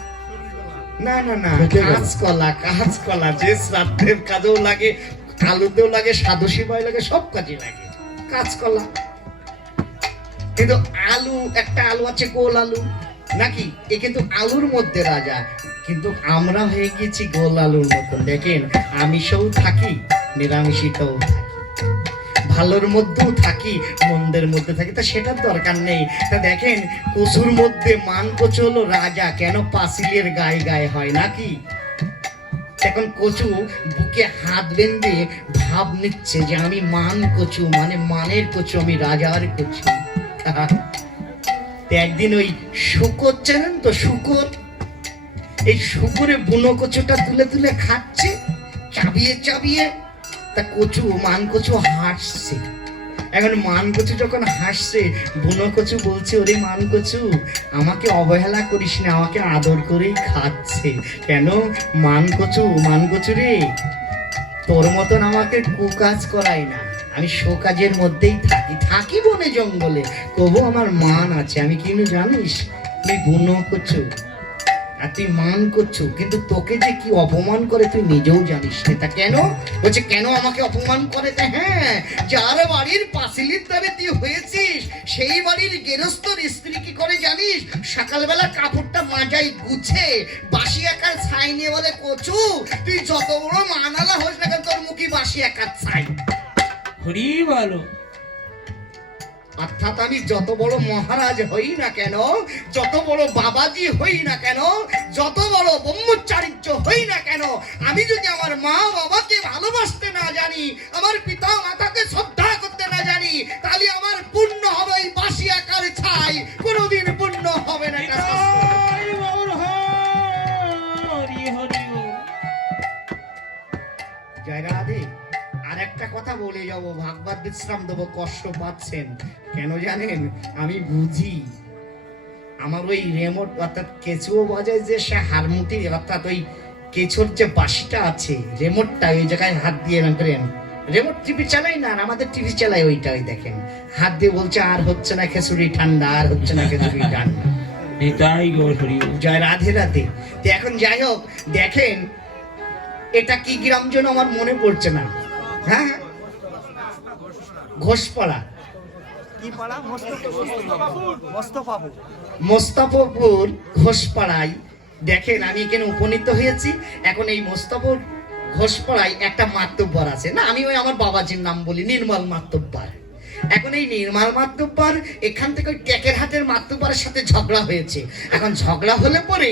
না না না, কাঁচকলা। কাঁচকলা যে শ্রাদ্ধের কাজেও লাগে, আলুতেও লাগে, সাদসিবাই লাগে, সব কাজে লাগে কাঁচকলা। কিন্তু আলু, একটা আলু আছে গোল আলু, নাকি? এ কিন্তু আলুর মধ্যে রাজা, কিন্তু আমরা হয়ে গেছি গোল আলুর মতন। দেখেন, আমিষও থাকি, নিরামিষটাও থাকি, ভালোর মধ্যেও থাকি, মন্দের মধ্যে থাকি, তা সেটার দরকার নেই। তা দেখেন, কচুর মধ্যে মান কচু হলো রাজা, কেন? পাঁচিলের গায়ে গায়ে হয়, নাকি? এখন কচু বুকে হাত বেঁধে ভাব নিচ্ছে যে আমি মান কচু, মানে মানের কচু, আমি রাজার কচু। একদিন ওই শুকর, চেনেন তো শুকর? এই শুকরে বুনো কচুটা তুলে তুলে খাচ্ছে, চাবিয়ে চাবিয়ে। তা কচু, মান কচু হাসছে। এখন মান কচু যখন হাসছে, বুনো কচু বলছে, ওরে মান কচু, আমাকে অবহেলা করিস না, আমাকে আদর করেই খাচ্ছে। কেন? মান কচু, মান কচু রে, তোর মতন আমাকে কুকাজ করাই না, আমি শোকাজের মধ্যেই থাকি, থাকি বনে জঙ্গলে, তবু আমার মান আছে। আমি কিন্তু জানিস, তুই বুনো কচু আর তুই মান করছো, কিন্তু তোকে যে কি অপমান করে তুই নিজেও জানিস না। তা কেন? বলছে, কেন আমাকে অপমান করে? হ্যাঁ, যার বাড়ির পাঁচিলের দ্বারে তুই হয়েছিস, সেই বাড়ির গেরস্তর স্ত্রী কি করে জানিস? সকালবেলা কাপড়টা মাজাই গুছে বাসি একার ছাই নিয়ে বলে, কচু তুই যত বড় মানালা হোস না কেন, তোর মুখে বাসি একার ছাই। হরি ভালো। অর্থাৎ আমি যত বড় মহারাজ হই না কেন, যত বড় বাবাজি হই না কেন, যত বড় ব্রহ্মচারিত্য হই না কেন, আমি যদি আমার মা বাবাকে ভালোবাসতে না জানি, আমার পিতা মাতাকে শ্রদ্ধা করতে না জানি, তাহলে আমার পুণ্য হবে এই বাসি আকার ছাই, কোনোদিন পুণ্য হবে না। জয় রাধে। আর একটা কথা বলে যাব, ভাগবত বিশ্রাম দেবো, কষ্ট পাচ্ছেন কেন জানেন? আমি বুঝি, আমার ওই রেমোট অর্থাৎ কেঁচুও বাজায় যে সে হারমুটি, অর্থাৎ ওই কেঁচোর যে বাঁশিটা আছে, রেমোটটা ওই জায়গায় হাত দিয়ে করেন, রেমোট টিভি চালাই না, আমাদের টিভি চালাই ওইটা, ওই দেখেন হাত দিয়ে বলছে, আর হচ্ছে না খিচুড়ি ঠান্ডা, আর হচ্ছে না খিচুড়ি ঠান্ডা। জয় রাধে রাধে। এখন যাই হোক, দেখেন এটা কি গ্রাম যেন আমার মনে পড়ছে না। হ্যাঁ, ঘোষপাড়া, কি পাড়া? মোস্তাফাপুর ঘোষপাড়ায়। দেখেন, আমি এখানে উপনীত হয়েছি। এখন এই মোস্তাফাপুর ঘোষপাড়ায় একটা মাতব্বর আছে, না আমি ওই আমার বাবাজির নাম বলি, নির্মল মাতব্বর। এখন এই নির্মল মাতব্বর এখান থেকে ওই টেকের হাটের মাতব্বরের সাথে ঝগড়া হয়েছে। এখন ঝগড়া হলে পরে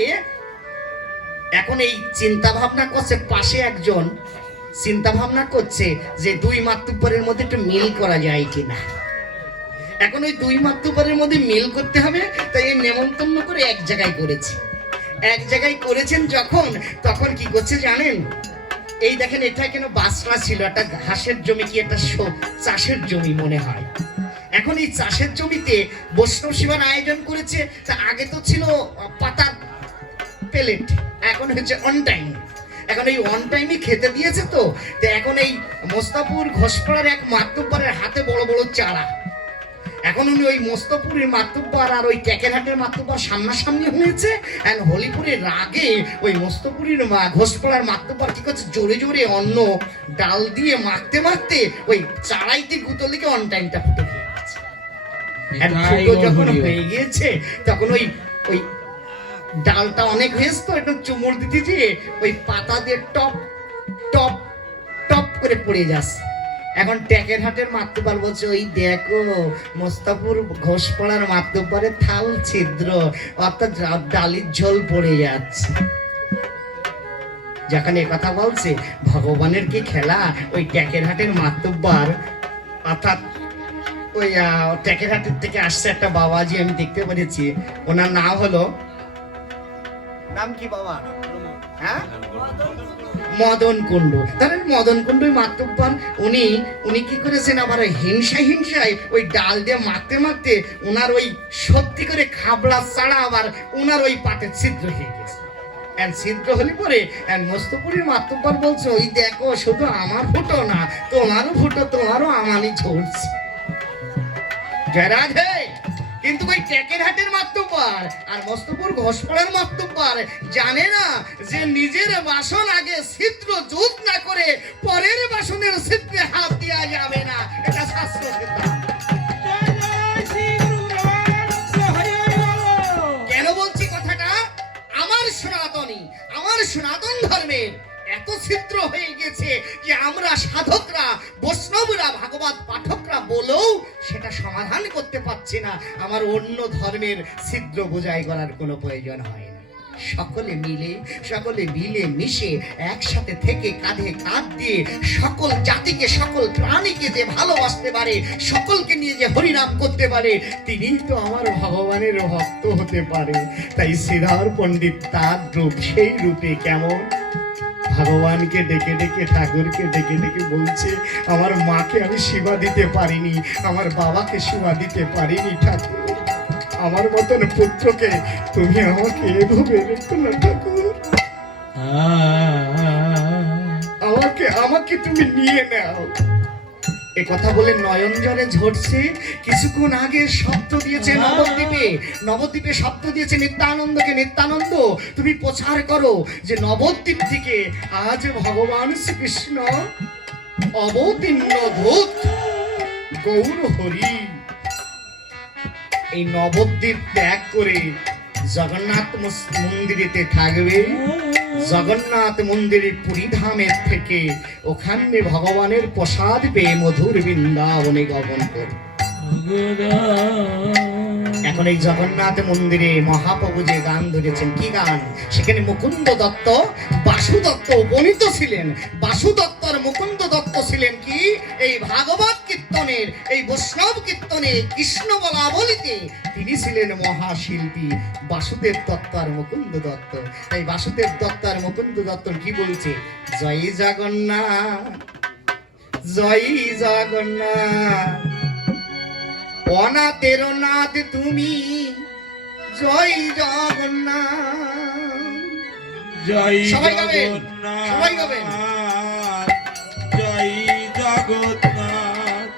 এখন এই চিন্তা ভাবনা করছে, পাশে একজন চিন্তা ভাবনা করছে যে দুই মাতব্বরের মধ্যে একটু মিল করা যায় কিনা। এখন ওই দুই মাতব্বরের মধ্যে মিল করতে হবে, তাই এই নেমন্তন্ন করে এক জায়গায় করেছে। এক জায়গায় করেছেন যখন, তখন কি করছে জানেন? এই দেখেন, এটা কেন বাসরা ছিল, একটা ঘাসের জমি, কি একটা চাষের জমি মনে হয়। এখন এই চাষের জমিতে বৈষ্ণব সেবার আয়োজন করেছে। তা আগে তো ছিল পাতার প্লেট, এখন হচ্ছে অন টাইম। এখন এই অন টাইমে খেতে দিয়েছে। তো এখন এই মোস্তাফাপুর ঘোষপাড়ার এক মাতব্বরের হাতে বড় বড় চারা। এখন উনি ওই মোস্তাফাপুরের মাতব্বর আর ওই টেকেরহাটের মাতব্বর সামনাসামনি হয়েছে। এখন হলিপুরের রাগে ওই মোস্তাফাপুরের ঘোষপাড়ার মাতব্বর কি করছে, জোরে জোরে অন্ন ডাল দিয়ে মাখতে মাখতে ওই চারাইতে গুতল দিকে অন টাইমটা ফুটে গিয়েছে। যখন হয়ে গিয়েছে, তখন ওই ওই ডালটা অনেক হয়েছে, তো একটু চুমুর দিতে যেয়ে ওই পাতা দিয়ে টপ টপ টপ করে পড়ে যাচ্ছে। এখন টেকেরহাটের মাতব্বর বলছে ওই দেখো মোস্তাপুর ঘোষপাড়ার মাতব্বরে থাল ছিদ্র, অর্থাৎ ডালির ঝোল পড়ে যাচ্ছে। যখন এ কথা বলছে ভগবানের কি খেলা, ওই টেকেরহাটের মাতব্বর অর্থাৎ ওই টেকেরহাটের থেকে আসছে একটা বাবাজি, আমি দেখতে পেরেছি, ওনার নাম হলো, নাম কি বাবা? হ্যাঁ, মদন কুণ্ডু। তাহলে মদন কুণ্ডুই মাতব্বর, উনি কি করেছেন, আবার ওই হিংসায় ওই ডাল দিয়ে মারতে মারতে ওনার ওই সত্যি করে খাবলা ছাড়া আবার ওনার ওই পাটে ছিদ্র হয়ে গেছে। ছিদ্র হলে পরে মস্তপুরীর মাতব্বর বলছে ওই দেখো শুধু আমার ফুটো না, তোমারও ফুটো, তোমারও আমারই ঝরছে। জয় রাধে। কিন্তু ওই টেকেরহাটের মাতব্বর আর মস্তপুর ঘোষপাড়ার মাতব্বর জানে না যে নিজের বাসন আগে ছিদ্র জুত না করে পরের বাসনের ছিদ্রে হাত দেওয়া যাবে না, এটা শাস্ত্র সিদ্ধান্ত। কেন বলছি কথাটা? আমার সনাতন ধর্মের এত ছিদ্র হয়ে গেছে যে আমরা সাধকরা, বৈষ্ণবরা, ভাগবত পাঠকরা বলেও সেটা সমাধান করতে পারছি না। আমার অন্য ধর্মের ছিদ্র বোঝাই করার কোনো প্রয়োজন হয় না। সকলে মিলে মিশে একসাথে থেকে কাঁধে কাঁধ দিয়ে সকল জাতিকে, সকল প্রাণীকে যে ভালোবাসতে পারে, সকলকে নিয়ে যে হরিনাম করতে পারে, তিনি তো আমার ভগবানের ভক্ত হতে পারে। তাই শ্রীধর পণ্ডিত তার রূপ, সেই রূপে কেমন ভগবানকে ডেকে ডেকে, ঠাকুরকে ডেকে ডেকে বলছে আমার মাকে আমি সেবা দিতে পারিনি, আমার বাবাকে সেবা দিতে পারিনি, ঠাকুর আমার মতন পুত্রকে তুমি আমাকে এভাবে রেখো না ঠাকুর, আমাকে তুমি নিয়ে নাও। এ কথা বলে নয়ন জলে ঝরছে। কিছুক্ষণ আগে শব্দ দিয়েছে নবদ্বীপে শব্দ দিয়েছে নিত্যানন্দকে, নিত্যানন্দ তুমি প্রচার করো যে নবদ্বীপ থেকে আজ ভগবান শ্রীকৃষ্ণ অবতীর্ণ দূত গৌর হরি এই নবদ্বীপ ত্যাগ করে জগন্নাথ মন্দিরেতে থাকবে। জগন্নাথ মন্দিরের পুরীধামের থেকে ওখানে ভগবানের প্রসাদ পেয়ে মধুর বৃন্দাবনে গমন করবে। এখন এই জগন্নাথ মন্দিরে মহাপ্রভু যে গান ধরেছেন, কি গান? সেখানে মুকুন্দ দত্ত, বাসু দত্ত উপনীত ছিলেন। বাসু দত্ত আর মুকুন্দ দত্ত ছিলেন কি এই ভাগবত কীর্তনের, এই বৈষ্ণব কীর্তনে, কৃষ্ণ বলা বলিতে তিনি ছিলেন মহাশিল্পী। বাসুদেব দত্ত আর মুকুন্দ দত্ত। এই বাসুদেব দত্ত আর মুকুন্দ দত্ত কি বলছে? জয় জগন্নাথ, জয় জগন্নাথ, অনাথের নাথ তুমি, জয় জগন্নাথ। জয় সবাই গাবেন, সবাই জগন্নাথ, গাবেন। জয় জগন্নাথ,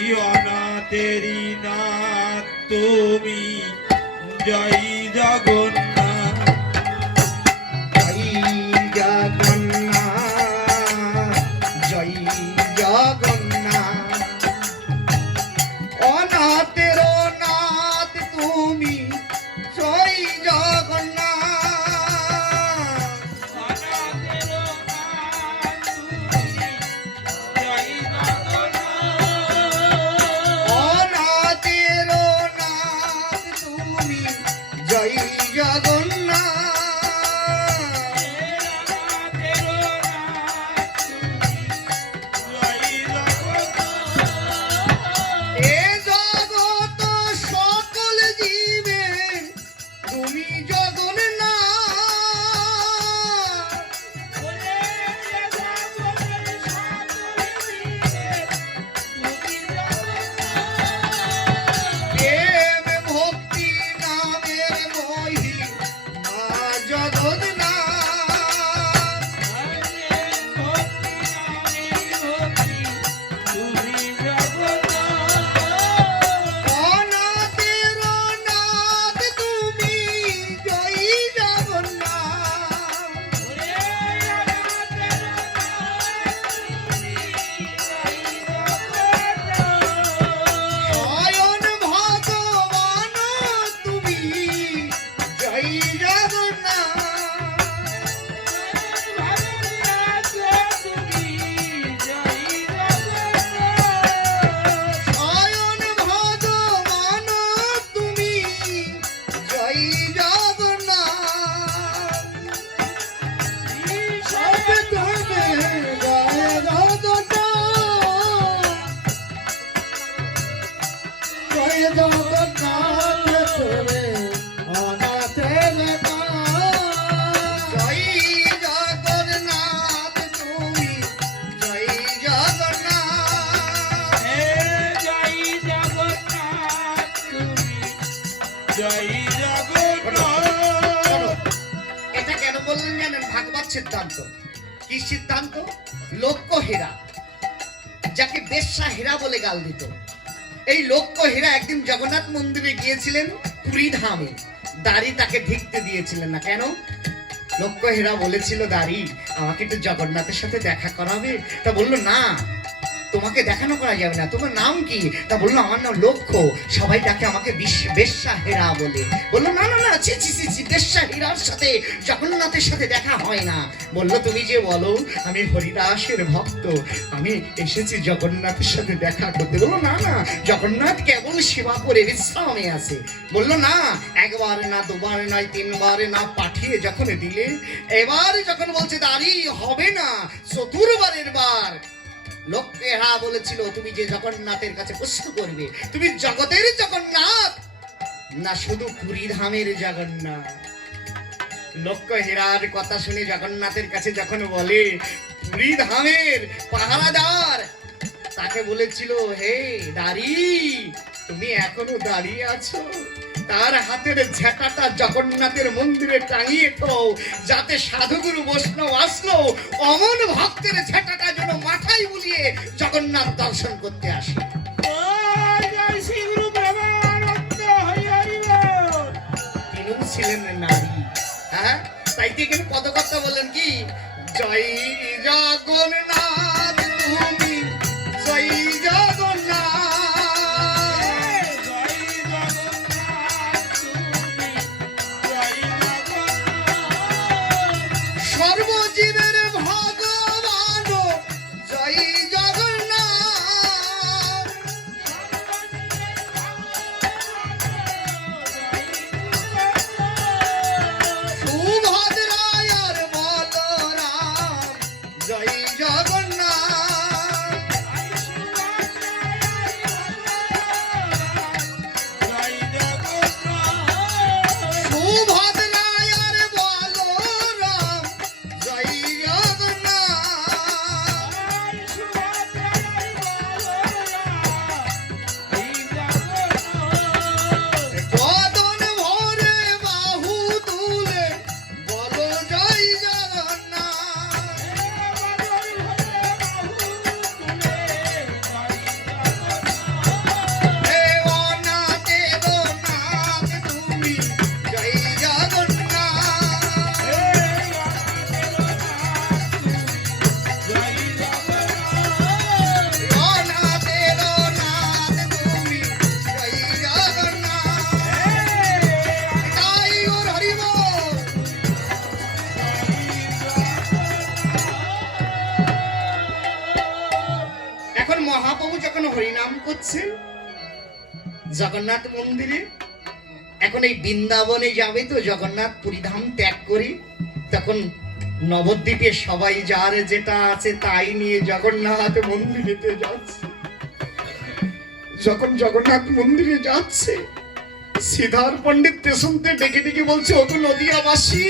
ই অনাথেরি নাথ তুমি, জয় জগন্নাথ। জয় জগন্নাথ, জয় জগন্নাথ, অনাথের নাথ তুমি, জয় জগন্নাথ। অনাথের নাথ তুমি, জয় জগন্নাথ। অনাথের নাথ তুমি, জয় সিদ্ধান্ত। কি সিদ্ধান্ত? লক্ষ্য হীরা, যাকে বেশ্যা হীরা বলে গাল দিত, এই লক্ষ্য হীরা একদিন জগন্নাথ মন্দিরে গিয়েছিলেন পুরী ধামে। দাড়ি তাকে ঢিকতে দিয়েছিলেন না। কেন? লক্ষ্য হীরা বলেছিল, দাড়ি আমাকে একটু জগন্নাথের সাথে দেখা করাবে। তা বললো না, তোমাকে দেখানো করা যাবে না। তোমার নাম কি? তা বললো আমার নাম লক্ষ্য, সবাই ডাকে আমাকে বেশ্যা হীরা বলে। বললো না না না, ছি ছি ছি ছি, বেশ্যা হীরার সাথে জগন্নাথের সাথে দেখা হয় না। বললো তুমি যে বলো আমি হরিদাসের ভক্ত, আমি এসেছি জগন্নাথের সাথে দেখা করতে। বললো না না, জগন্নাথ কেবল সেবা করে বিশ্রামে আছে। বললো না, একবার না দুবার নয় তিনবার না পাঠিয়ে যখন দিলে, এবার যখন বলছে দাঁড়ি হবে না, চতুর্বারের বার। লক্ষ্যেরা বলেছিল তুমি যে জগন্নাথের কাছে প্রশ্ন করবে, তুমি জগতের জগন্নাথ না শুধু পুরী ধামের জগন্নাথ। লক্ষ্য হেরার কথা শুনে জগন্নাথের কাছে যখন বলে পুরী ধামের পাহারাদার তাকে বলেছিল, হে দাঁড়ি তুমি এখনো দাঁড়িয়ে আছো? তার হাতের ঝাঁটাটা জগন্নাথের মন্দিরে টাঙিয়ে তো, যাতে সাধুগুরু বৈষ্ণব আসলো অমন ভক্তের ঝাঁটাটা যেন মাথায় বুলিয়ে জগন্নাথ দর্শন করতে আসে। তিনিও ছিলেন নারী। হ্যাঁ, তাই তো এখানে পদকর্তা বললেন কি, জয় জগন্নাথ তুমি, জয় জগন্নাথ। সর্বজীবের ভগবান জয় জগন্নাথ। সুভদ্রায়ার বলরাম জয় জগন্নাথ। সুভদ্রায়ার বলরাম জয় জগন্নাথ। কদন ভরে বাহু তুলে বলো জয় জগন্নাথ। হে অনাথের নাথ তুমি জয় জগন্নাথ। অনাথের নাথ তুমি জয় জগন্নাথ। তাই ওর হরি বল। এখন মহাপ্রভু যখন হরিনাম করছেন জগন্নাথ মন্দিরে, এখন এই বৃন্দাবনে যাবে তো জগন্নাথ পুরীধাম ত্যাগ করে, তখন নবদ্বীপে সবাই যার যেটা আছে তাই নিয়ে জগন্নাথ মন্দিরেতে যাচ্ছে। যখন জগন্নাথ মন্দিরে যাচ্ছে, সিদ্ধার পণ্ডিত পেছনতে ডেকে ডেকে বলছে, ওগো নদিয়াবাসী,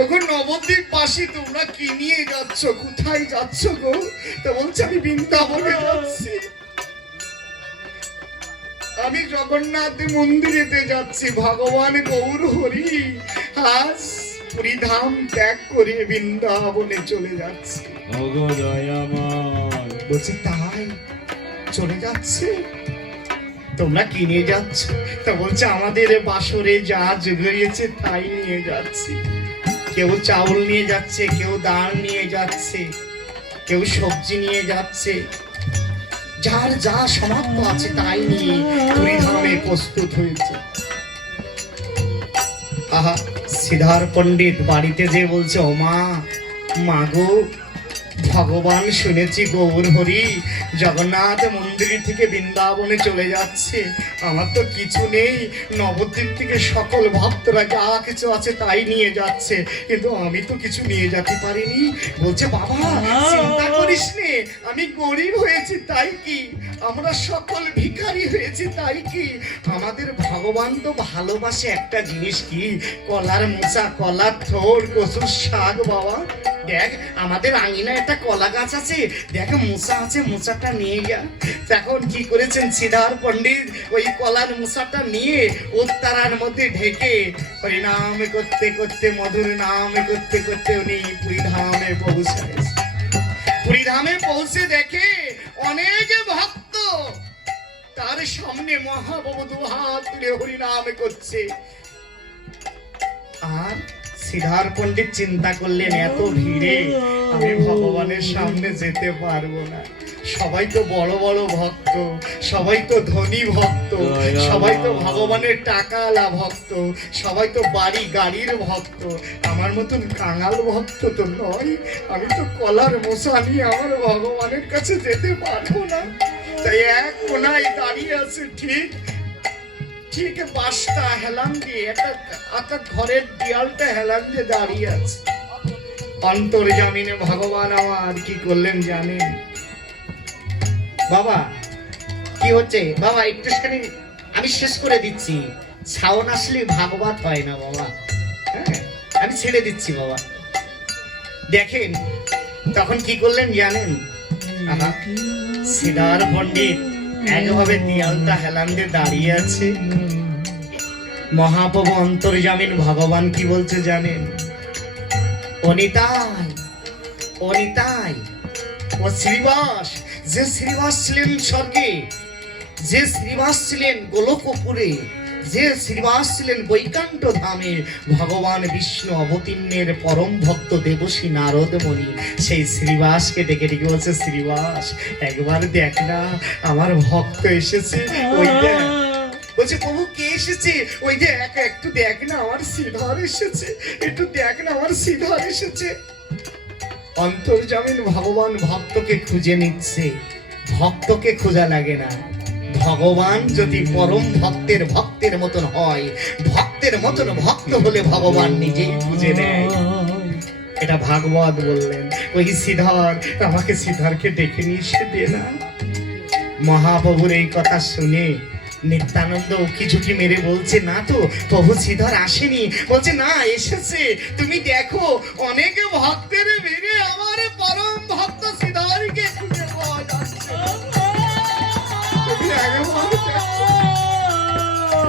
ওগো নবদ্বীপবাসী, তোমরা কি নিয়ে যাচ্ছ? কোথায় যাচ্ছ গো? তো বলছে আমি বৃন্দাবনে যাচ্ছি, আমি জগন্নাথ মন্দিরেতে যাচ্ছি। ভগবান গৌর হরি আজ পুরীধাম ত্যাগ করে বৃন্দাবনে চলে যাচ্ছে। বলছে তাই চলে যাচ্ছে? তোমরা কি নিয়ে যাচ্ছ? তা বলছে আমাদের বাসরে যা জুগিয়েছে তাই নিয়ে যাচ্ছি। কেউ চাউল নিয়ে যাচ্ছে, কেউ ডাল নিয়ে যাচ্ছে, কেউ সবজি নিয়ে যাচ্ছে, যার যা সামর্থ্য আছে তাই নিয়ে পুরীধামে প্রস্তুত হয়েছে। আহা, সিদ্ধার পণ্ডিত বাড়িতে যে বলছে, ও মা, মাগো, ভগবান শুনেছি গৌর হরি জগন্নাথ মন্দির থেকে বৃন্দাবনে চলে যাচ্ছে, আমার তো কিছু নেই। নবদ্বীপ থেকে সকল ভক্তরা যা কিছু আছে তাই নিয়ে যাচ্ছে, কিন্তু আমি তো কিছু নিয়ে যেতে পারিনি। বলছে বাবা চিন্তা করিস নে, আমি গরিব হয়েছি তাই কি, আমরা সকল ভিখারি হয়েছি তাই কি, আমাদের ভগবান তো ভালোবাসে একটা জিনিস কি, কলার মোচা, কলার থোড়, কচুর শাক। বাবা দেখ আমাদের আঙিনায় একটা কলা গাছ আছে, দেখ মোচা আছে, মোচাটা নিয়ে গিয়া। তখন কি করেছেন শ্রীধর পণ্ডিত, ওই কলার মোচাটা নিয়ে উত্তরার মধ্যে ঢেকে হরিনাম করতে করতে, মধুর নাম করতে করতে উনি পুরীধামে পৌঁছায়। পুরীধামে পৌঁছে দেখে অনেক ভক্ত তার সামনে মহাপ্রভু দু হাত তুলে হরিনাম করছে। আর শ্রীধর পণ্ডিত চিন্তা করলেন, এত ভিড়ে আমি ভগবানের সামনে যেতে পারবো না। সবাই তো বড় বড় ভক্ত, সবাই তো ধনী ভক্ত, সবাই তো ভগবানের টাকাওয়ালা ভক্ত, সবাই তো বাড়ি গাড়ির ভক্ত। আমার মতন কাঙাল ভক্ত তো নয়, আমি তো কলার মোচা নিয়ে আমার ভগবানের কাছে যেতে পারবো না। তাই এক কোনায় দাঁড়িয়ে আছে, ঠিক ঠিক বাসটা হেলান দিয়ে, একটা ঘরের দেয়ালটা হেলান দিয়ে দাঁড়িয়ে আছে। অন্তর্যামিনে ভগবান আমার কি করলেন জানেন? বাবা কি হচ্ছে বাবা, একটুখানি আমি শেষ করে দিচ্ছি। ছাউন আসলে ভাগবত হয় না বাবা, হ্যাঁ আমি ছেড়ে দিচ্ছি বাবা। দেখেন তখন কি করলেন জানেন? শ্রীধর পণ্ডিত একভাবে দেয়ালটা হেলান দিয়ে দাঁড়িয়ে আছে। মহাপ্রভু অন্তর্যামিন ভগবান কি বলছে জানেন? অনিতাই অনিতাই, ও শ্রীবাস, যে শ্রীবাস ছিলেন স্বর্গে, যে শ্রীবাস ছিলেন গোলকপুরে, যে শ্রীবাস ছিলেন বৈকুণ্ঠ ধামে, ভগবান বিষ্ণু অবতীর্ণের পরম ভক্ত দেবশ্রী নারদ মুনি, সেই শ্রীবাসকে ডেকে ডেকে বলছে, শ্রীবাস একবার দেখ না আমার ভক্ত এসেছে। ওই দেখ, বলছে প্রভু কে এসেছে? ওই দেখ, একটু দেখ না আমার শ্রীধর এসেছে, একটু দেখ না আমার শ্রীধর এসেছে। অন্তর্যামিন ভগবান ভক্তকে খুঁজে নিচ্ছে, ভক্তকে খোঁজা লাগে না। ভগবান যদি পরম ভক্তের ভক্তের মতন হয়, ভক্তের মতন ভক্ত হলে ভগবান নিজেই খুঁজে নেয়। এটা ভাগবত বললেন। ওই শ্রীধর, আমাকে শ্রীধরকে ডেকে নিয়ে এসে দে না। মহাপ্রভুর এই কথা শুনে নিত্যানন্দ উকি ঝুঁকি মেরে বলছে, না তো প্রভু শ্রীধর আসেনি। বলছে না, এসেছে, তুমি দেখো অনেক ভক্তের ভিড়ে আমার পরম ভক্ত শ্রীধরকে খুঁজে পাওয়া যাচ্ছে। তুমি একবার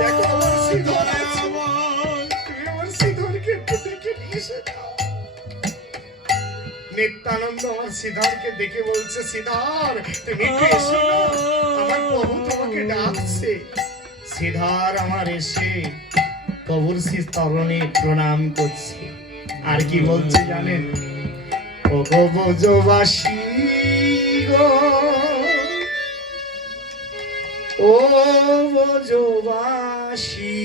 দেখো আমার শ্রীধর আছে, তুমি আমার শ্রীধরকে একটু দেখে নিয়ে এসে দাও। নিত্যানন্দ আমার শ্রীধরকে দেখে বলছে, শ্রীধর তুমি একটু এসো না, আমার প্রভু তোমাকে ডাকছে। শ্রীধর আমার এসে প্রভুর শ্রীচরণে প্রণাম করছে। আর কি বলছে জানেন? ও গো ব্রজবাসী গো, ও ব্রজবাসী,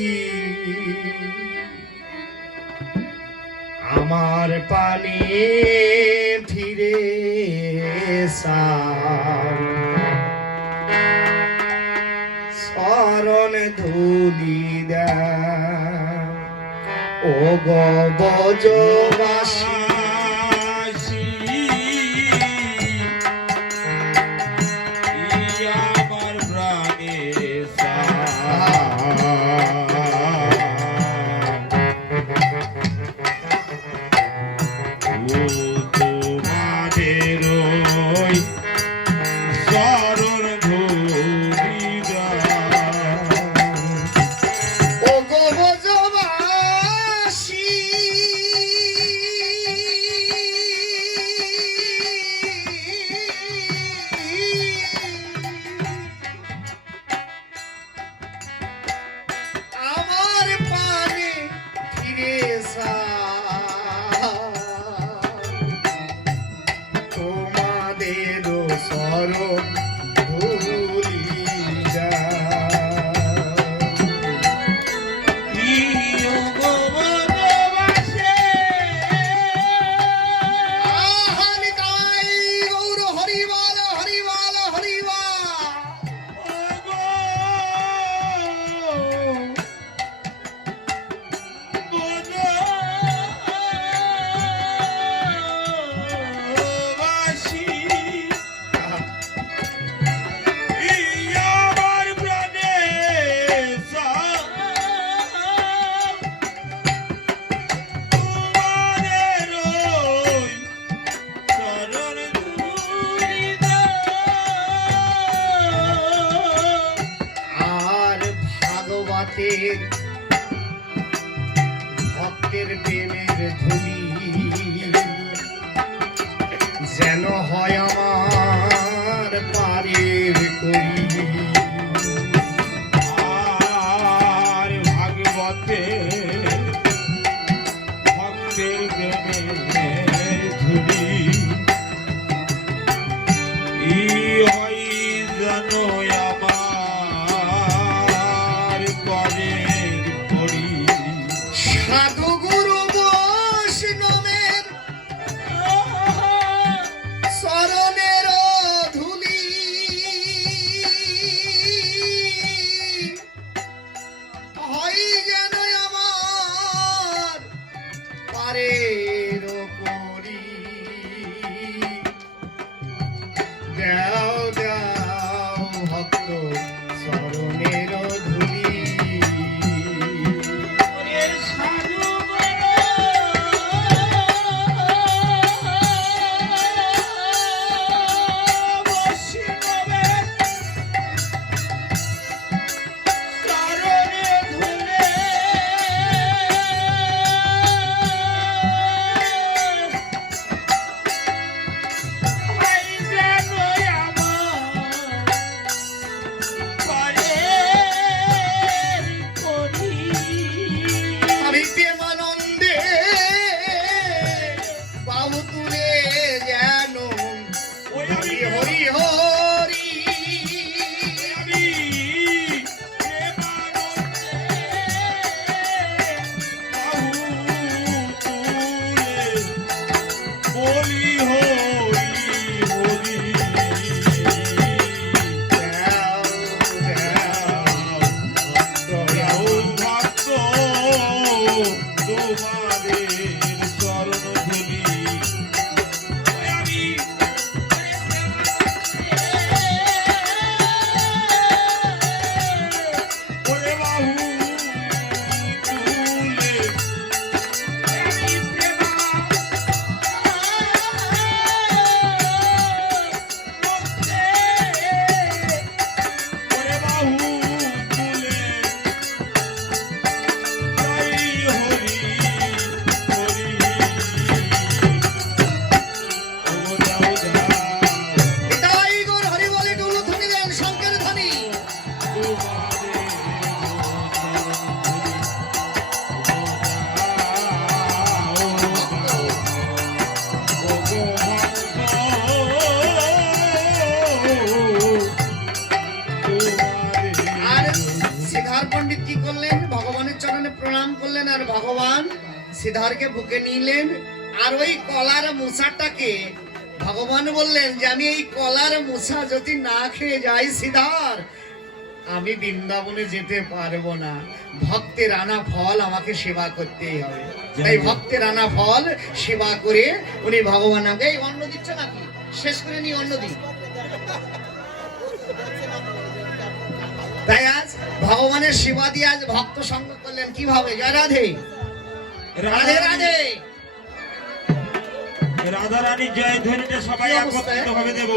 আমার পানে ফিরে শরণ ধুলি দেয়। ও গো ব্রজবাসী, আমার প্রাণে তোমাদের চরণ ধুলি ও গো ব্রজবাসী, আমার পানে ফিরে তোমাদের শরণ ধুলি গৌর হরিবল হরিবল হরিবল। ধুলি যেন হয় আমার পারের করি। আর ভাগবতে ভক্তের প্রেমের ধুলি ই হয় যেন আমার পরের করি। সাধু গুরু বৈষ্ণবের চরণের ধুলি হয় যেন আমার পারের করি। দেও দেও ভক্ত চরণের ধুলি। আমি প্রেমানন্দে বাবু তুলে যেন হরি হরি হরি। বলি হরি হরি দেও দেও ভক্ত তোমাদের চরণ ধুলি। ওরে বাহু তুলে ওরে বাহু তুলে হরি হরি হরি ও যাও যাও তাই গোর হরি বলে ডুলু ধ্বনি দেন শঙ্কের ধ্বনি। আর সিদ্ধার পণ্ডিত কি করলেন? ভগবানের চরণে প্রণাম করলেন আর ভগবান সিদ্ধারকে বুকে নিলেন। আর ওই কলার মুসাটাকে ভগবান বললেন যে আমি এই কলার মুসা যদি না খেয়ে যাই সিদ্ধার, আমি বৃন্দাবনে যেতে পারবো না। ভক্তের আনা ফল আমাকে সেবা করতেই হবে। তাই ভক্তের আনা ফল সেবা করে উনি ভগবান আমাকে এই অন্ন দিচ্ছে নাকি শেষ করে নি অন্ন দিই। তাই আজ ভগবানের সেবা দিয়ে আজ ভক্ত সঙ্গ করলেন কিভাবে? জয় রাধে রাধে রাধে। রাধারানী জয় ধ্বনিটা সবাই কি অবস্থা? একত্রিত ভাবে দেব।